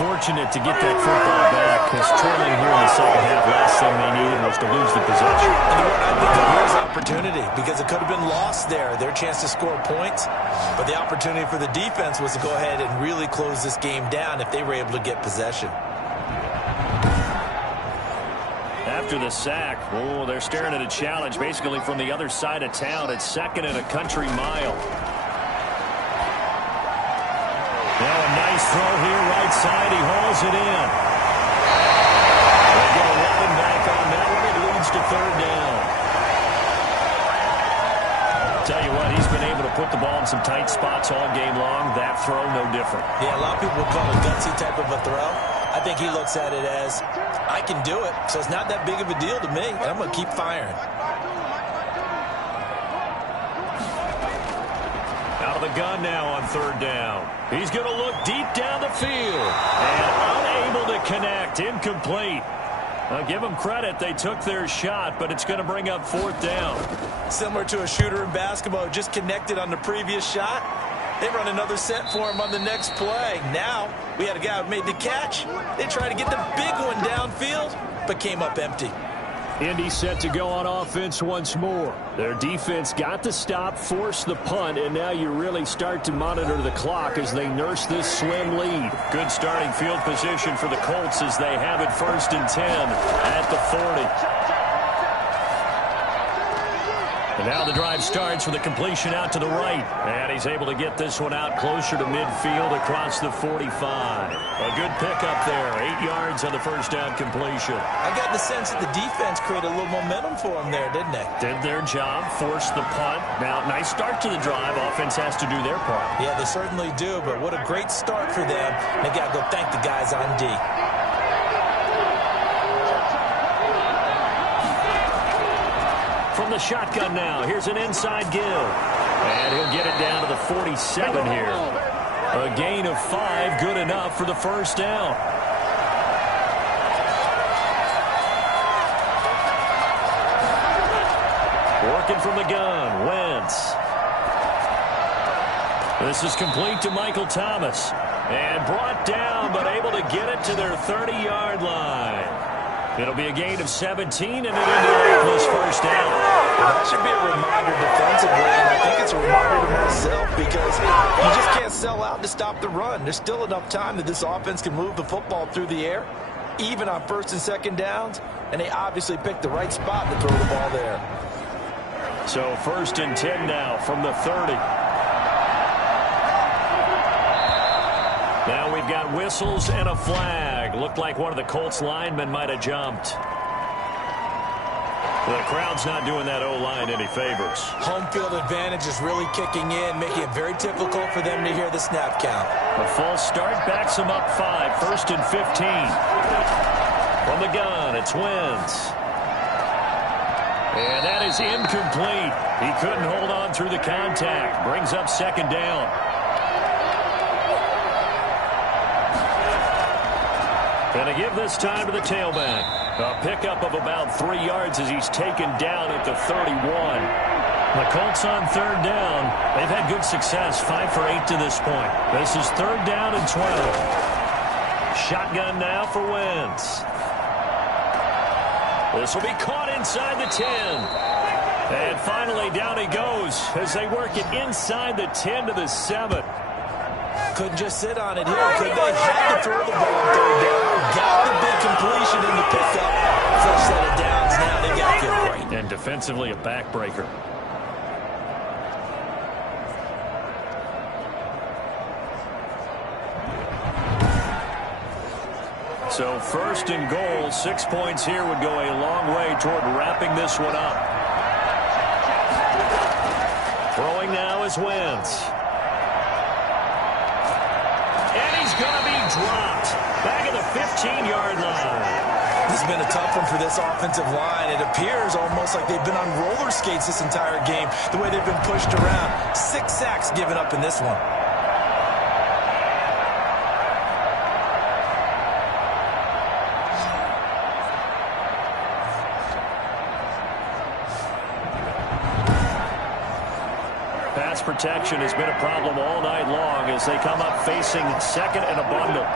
Fortunate to get that football back because trailing here in the second half, last thing they needed was to lose the possession. And what I think here's opportunity because it could have been lost there, their chance to score points. But the opportunity for the defense was to go ahead and really close this game down if they were able to get possession. After the sack, oh, they're staring at a challenge basically from the other side of town. It's 2nd and a country mile. Now a nice throw here, right side. He hauls it in. They get 11 back on that one. It leads to 3rd down. Tell you what, he's been able to put the ball in some tight spots all game long. That throw, no different. Yeah, a lot of people would call it a gutsy type of a throw. I think he looks at it as, I can do it, so it's not that big of a deal to me, and I'm going to keep firing. Out of the gun now on 3rd down. He's going to look deep down the field. And unable to connect. Incomplete. I'll give them credit. They took their shot, but it's going to bring up 4th down. Similar to a shooter in basketball, just connected on the previous shot. They run another set for him on the next play. Now, we had a guy who made the catch. They tried to get the big one downfield, but came up empty. Indy set to go on offense once more. Their defense got the stop, forced the punt, and now you really start to monitor the clock as they nurse this slim lead. Good starting field position for the Colts as they have it 1st and 10 at the 40. And now the drive starts with a completion out to the right. And he's able to get this one out closer to midfield across the 45. A good pickup there. 8 yards on the first down completion. I got the sense that the defense created a little momentum for them there, didn't they? Did their job, forced the punt. Now, nice start to the drive. Offense has to do their part. Yeah, they certainly do, but what a great start for them. They got to go thank the guys on D. From the shotgun now, here's an inside give. And he'll get it down to the 47 here. A gain of 5, good enough for the first down. Working from the gun, Wentz. This is complete to Michael Thomas. And brought down, but able to get it to their 30-yard line. It'll be a gain of 17 and an Indianapolis first down. Well, that should be a reminder defensively, and I think it's a reminder to myself because you just can't sell out to stop the run. There's still enough time that this offense can move the football through the air, even on first and second downs, and they obviously picked the right spot to throw the ball there. So first and 10 now from the 30. Now we've got whistles and a flag. Looked like one of the Colts linemen might have jumped. The crowd's not doing that O-line any favors. Home field advantage is really kicking in, making it very difficult for them to hear the snap count. A false start backs them up 5. First and 15. From the gun, it's Wentz. And that is incomplete. He couldn't hold on through the contact. Brings up second down. Going to give this time to the tailback. A pickup of about 3 yards as he's taken down at the 31. The Colts on third down. They've had good success, 5 for 8 to this point. This is third down and 12. Shotgun now for Wentz. This will be caught inside the 10. And finally down he goes as they work it inside the 10 to the 7. Couldn't just sit on it here, could they? Had to throw the ball on third down. Got the big completion in the pickup. First set of downs now. They got to get it right. And defensively a backbreaker. So first and goal, 6 points here would go a long way toward wrapping this one up. Throwing now is Wentz. Going to be dropped back at the 15-yard line. This has been a tough one for this offensive line. It appears almost like they've been on roller skates this entire game, the way they've been pushed around. 6 sacks given up in this one. Pass protection has been a problem all night long as they come up facing second and a bundle.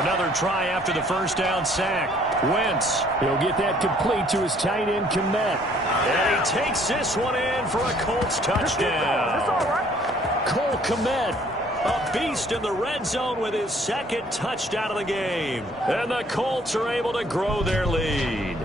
Another try after the first down sack. Wentz. He'll get that complete to his tight end, Komet. And he takes this one in for a Colts touchdown. Cole Komet, a beast in the red zone with his second touchdown of the game. And the Colts are able to grow their lead.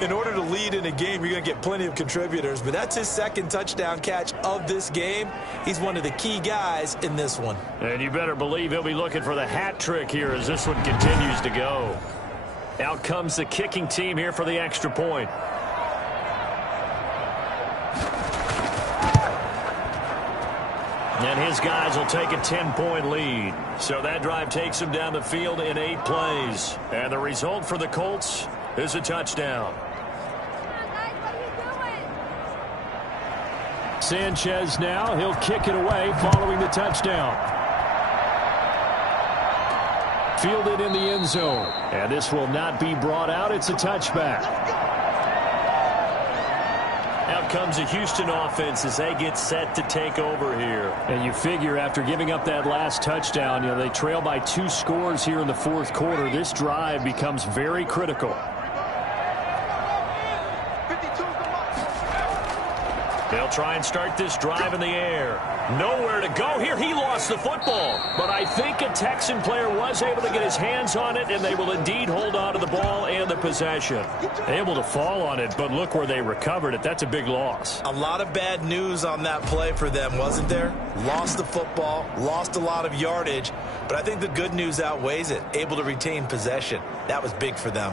In order to lead in a game, you're going to get plenty of contributors, but that's his second touchdown catch of this game. He's one of the key guys in this one. And you better believe he'll be looking for the hat trick here as this one continues to go. Out comes the kicking team here for the extra point. And his guys will take a 10-point lead. So that drive takes him down the field in 8 plays. And the result for the Colts is a touchdown. Sanchez now, he'll kick it away following the touchdown. Fielded in the end zone. And this will not be brought out. It's a touchback. Out comes the Houston offense as they get set to take over here. And you figure after giving up that last touchdown, they trail by 2 scores here in the fourth quarter. This drive becomes very critical. They'll try and start this drive in the air. Nowhere to go here. He lost the football. But I think a Texan player was able to get his hands on it, and they will indeed hold on to the ball and the possession. Able to fall on it, but look where they recovered it. That's a big loss. A lot of bad news on that play for them, wasn't there? Lost the football, lost a lot of yardage, but I think the good news outweighs it. Able to retain possession. That was big for them.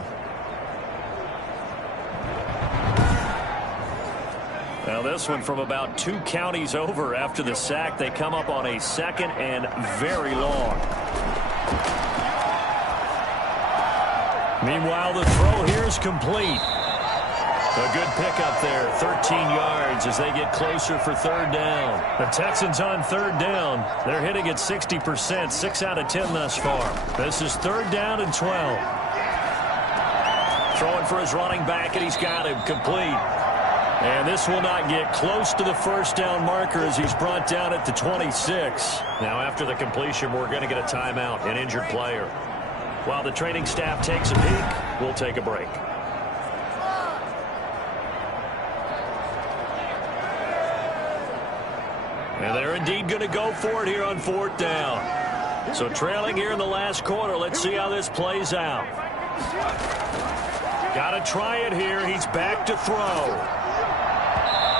Now this one from about 2 counties over after the sack. They come up on a second and very long. Meanwhile, the throw here is complete. A good pickup there, 13 yards as they get closer for third down. The Texans on third down. They're hitting at 60%, 6 out of 10 thus far. This is third down and 12. Throwing for his running back, and he's got him complete. And this will not get close to the first down marker as he's brought down at the 26. Now after the completion, we're going to get a timeout, an injured player. While the training staff takes a peek, we'll take a break. And they're indeed going to go for it here on 4th down. So trailing here in the last quarter, let's see how this plays out. Got to try it here. He's back to throw.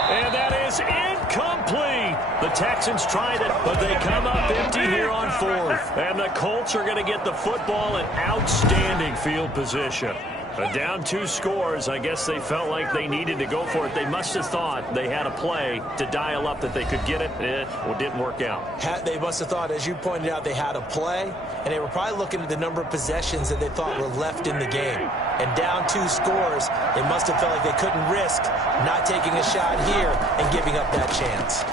And that is incomplete. The Texans tried it, but they come up empty here on 4th. And the Colts are going to get the football in outstanding field position. But down 2 scores, I guess they felt like they needed to go for it. They must have thought they had a play to dial up that they could get it. It didn't work out. They must have thought, as you pointed out, they had a play, and they were probably looking at the number of possessions that they thought were left in the game. And down 2 scores, they must have felt like they couldn't risk not taking a shot here and giving up that chance.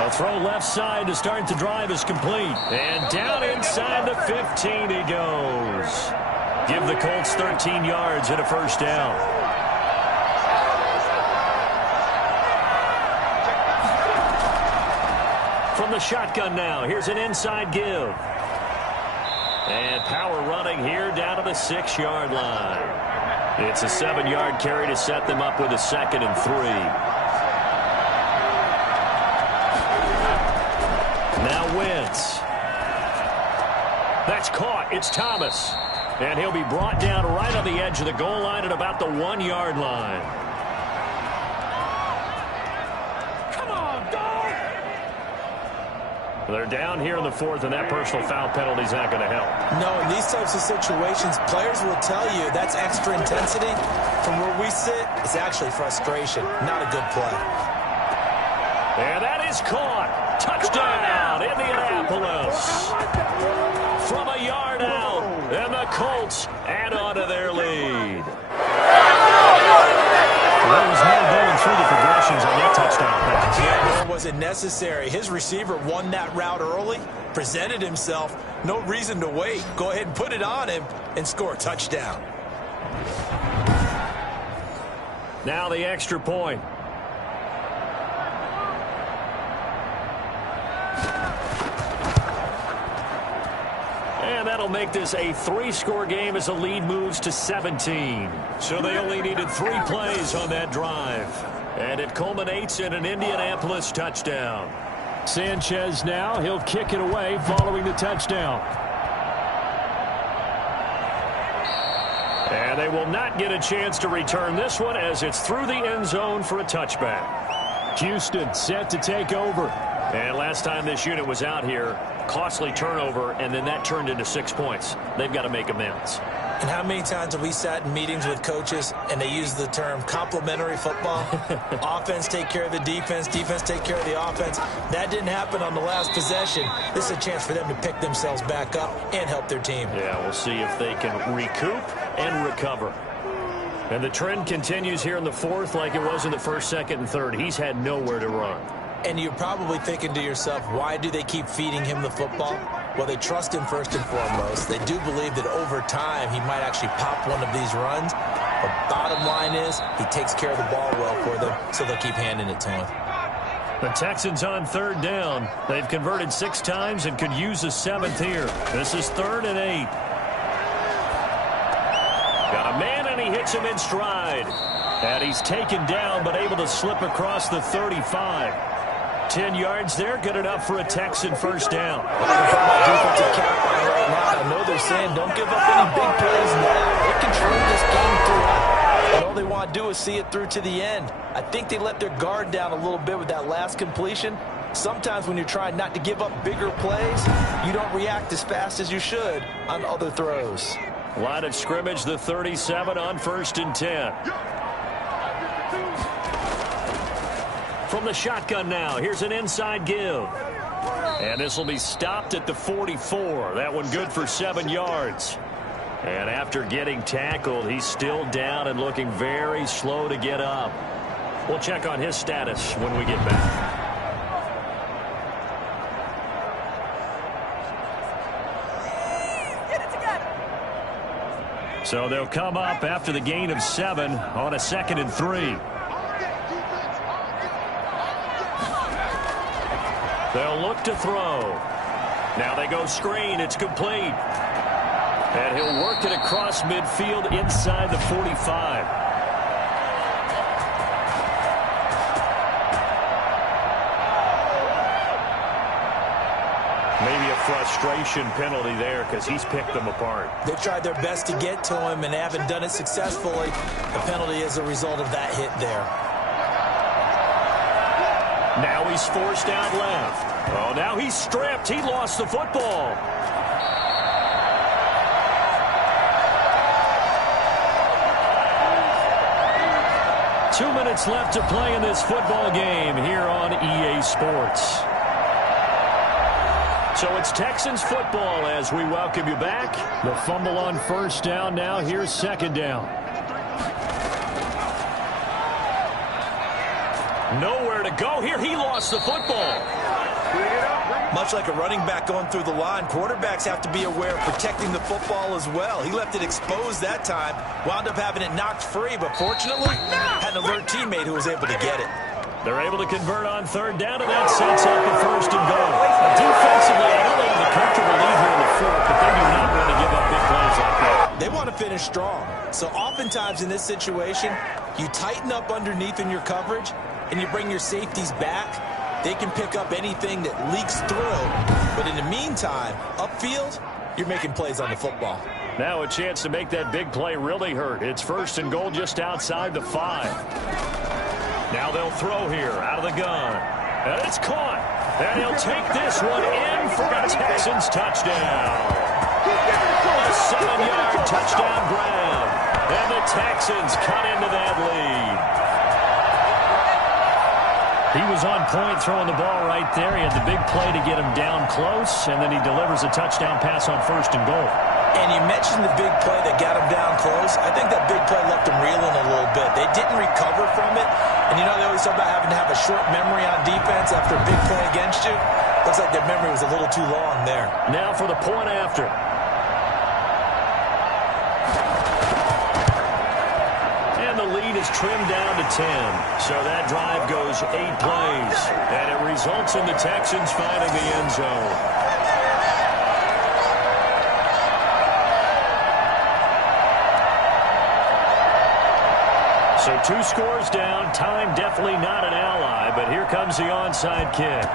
A throw left side to start the drive is complete. And down inside the 15 he goes. Give the Colts 13 yards and a first down. From the shotgun now, here's an inside give. And power running here down to the 6-yard line. It's a 7-yard carry to set them up with a 2nd and 3. Now Wentz. That's caught. It's Thomas. And he'll be brought down right on the edge of the goal line at about the 1-yard line. Come on, dog! They're down here in the 4th, and that personal foul penalty is not going to help. No, in these types of situations, players will tell you that's extra intensity. From where we sit, it's actually frustration, not a good play. And that is caught. Touchdown, Indianapolis. From a yard out, and the Colts add on to their lead. There was no going through the progressions on that touchdown pass. Yeah, nor was it necessary. His receiver won that route early, presented himself. No reason to wait. Go ahead and put it on him and score a touchdown. Now the extra point. And that'll make this a 3-score game as the lead moves to 17. So they only needed 3 plays on that drive. And it culminates in an Indianapolis touchdown. Sanchez now, he'll kick it away following the touchdown. And they will not get a chance to return this one as it's through the end zone for a touchback. Houston set to take over. And last time this unit was out here, costly turnover, and then that turned into 6 points. They've got to make amends. And how many times have we sat in meetings with coaches and they use the term complementary football? Offense take care of the defense, defense take care of the offense. That didn't happen on the last possession. This is a chance for them to pick themselves back up and help their team. Yeah, we'll see if they can recoup and recover. And the trend continues here in the 4th like it was in the 1st, 2nd, and 3rd. He's had nowhere to run. And you're probably thinking to yourself, why do they keep feeding him the football? Well, they trust him first and foremost. They do believe that over time he might actually pop one of these runs. But bottom line is he takes care of the ball well for them, so they'll keep handing it to him. The Texans on 3rd down. They've converted 6 times and could use a 7th here. This is 3rd and 8. Got a man, and he hits him in stride. And he's taken down but able to slip across the 35. 10 yards there, good enough for a Texan first down. Defensive cap on right now. I know they're saying don't give up any big plays now. They control this game throughout. And all they want to do is see it through to the end. I think they let their guard down a little bit with that last completion. Sometimes when you're trying not to give up bigger plays, you don't react as fast as you should on other throws. Line of scrimmage, the 37 on 1st and 10. From the shotgun now, here's an inside give. And this will be stopped at the 44. That one good for 7 yards. And after getting tackled, he's still down and looking very slow to get up. We'll check on his status when we get back. So they'll come up after the gain of 7 on a 2nd and 3. They'll look to throw. Now they go screen. It's complete. And he'll work it across midfield inside the 45. Maybe a frustration penalty there because he's picked them apart. They tried their best to get to him and haven't done it successfully. The penalty is a result of that hit there. Now he's forced out left. Oh, now he's stripped. He lost the football. Two minutes left to play in this football game here on EA Sports. So it's Texans football as we welcome you back. The fumble on first down. Now here's second down. Nowhere to go here. He lost the football. Much like a running back going through the line, quarterbacks have to be aware of protecting the football as well. He left it exposed that time, wound up having it knocked free, but fortunately had an alert teammate who was able to get it. They're able to convert on third down, and that sets up the first and goal. Defensively, I know they have a comfortable lead here in the fourth, but they do not want to give up big plays like that. They want to finish strong. So oftentimes in this situation, you tighten up underneath in your coverage, and you bring your safeties back. They can pick up anything that leaks through. But in the meantime, upfield, you're making plays on the football. Now a chance to make that big play really hurt. It's first and goal just outside the 5. Now they'll throw here out of the gun. And it's caught. And he'll take this one in for a Texans touchdown. A 7-yard touchdown grab. And the Texans cut into that lead. He was on point throwing the ball right there. He had the big play to get him down close, and then he delivers a touchdown pass on first and goal. And you mentioned the big play that got him down close. I think that big play left him reeling a little bit. They didn't recover from it. And you know they always talk about having to have a short memory on defense after a big play against you. Looks like their memory was a little too long there. Now for the point after. And the lead is trimmed down to 10. So that drive goes 8 plays. And it results in the Texans finding the end zone. So 2 scores down. Time definitely not an ally, but here comes the onside kick.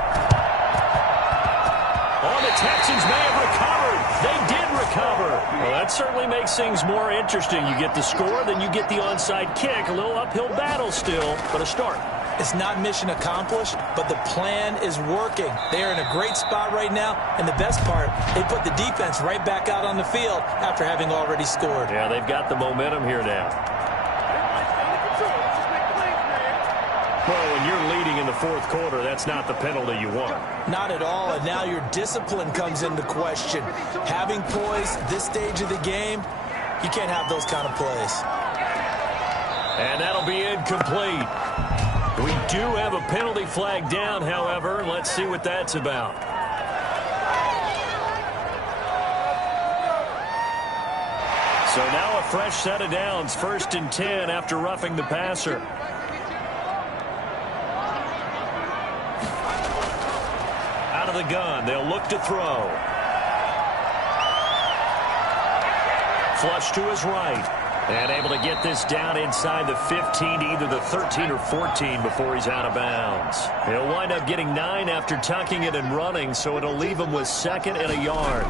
Oh, the Texans may have recovered. They did recover. Well, that certainly makes things more interesting. You get the score, then you get the onside kick. A little uphill battle still, but a start. It's not mission accomplished, but the plan is working. They are in a great spot right now, and the best part, they put the defense right back out on the field after having already scored. Yeah, they've got the momentum here now. Well, when you're leading in the fourth quarter, that's not the penalty you want. Not at all, and now your discipline comes into question. Having poise this stage of the game, you can't have those kind of plays. And that'll be incomplete. We do have a penalty flag down, however. Let's see what that's about. So now a fresh set of downs, 1st and 10 after roughing the passer. Out of the gun, they'll look to throw. Flush to his right. And able to get this down inside the 15, either the 13 or 14 before he's out of bounds. He'll wind up getting 9 after tucking it and running, so it'll leave him with 2nd and a yard.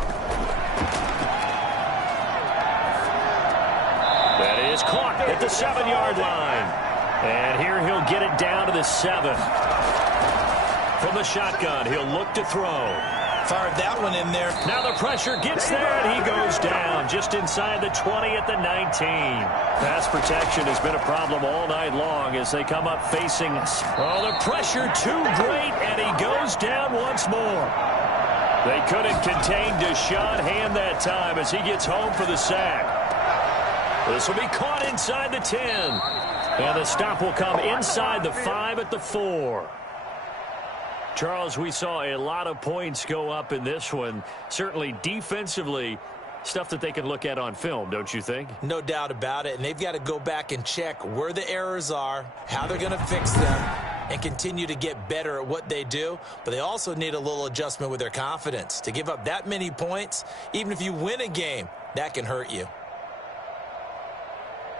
That is caught at the 7-yard line. And here he'll get it down to the 7. From the shotgun, he'll look to throw. Fired that one in there. Now the pressure gets there, and he goes down just inside the 20 at the 19. Pass protection has been a problem all night long as they come up facing us. Oh, the pressure too great, and he goes down once more. They couldn't contain Deshaun Hand that time as he gets home for the sack. This will be caught inside the 10. And the stop will come inside the 5 at the 4. Charles, we saw a lot of points go up in this one. Certainly defensively, Stuff that they can look at on film, don't you think? No doubt about it. And they've got to go back and check where the errors are, how they're going to fix them, and continue to get better at what they do. But they also need a little adjustment with their confidence. To give up that many points, even if you win a game, that can hurt you.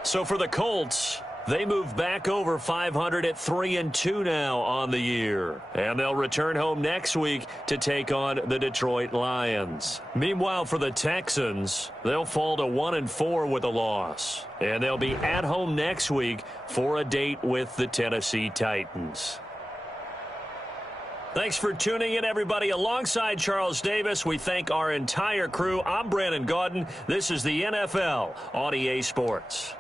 So for the Colts, they move back over 500 at 3-2 now on the year. And they'll return home next week to take on the Detroit Lions. Meanwhile, for the Texans, they'll fall to 1-4 with a loss. And they'll be at home next week for a date with the Tennessee Titans. Thanks for tuning in, everybody. Alongside Charles Davis, we thank our entire crew. I'm Brandon Gaudin. This is the NFL on EA Sports.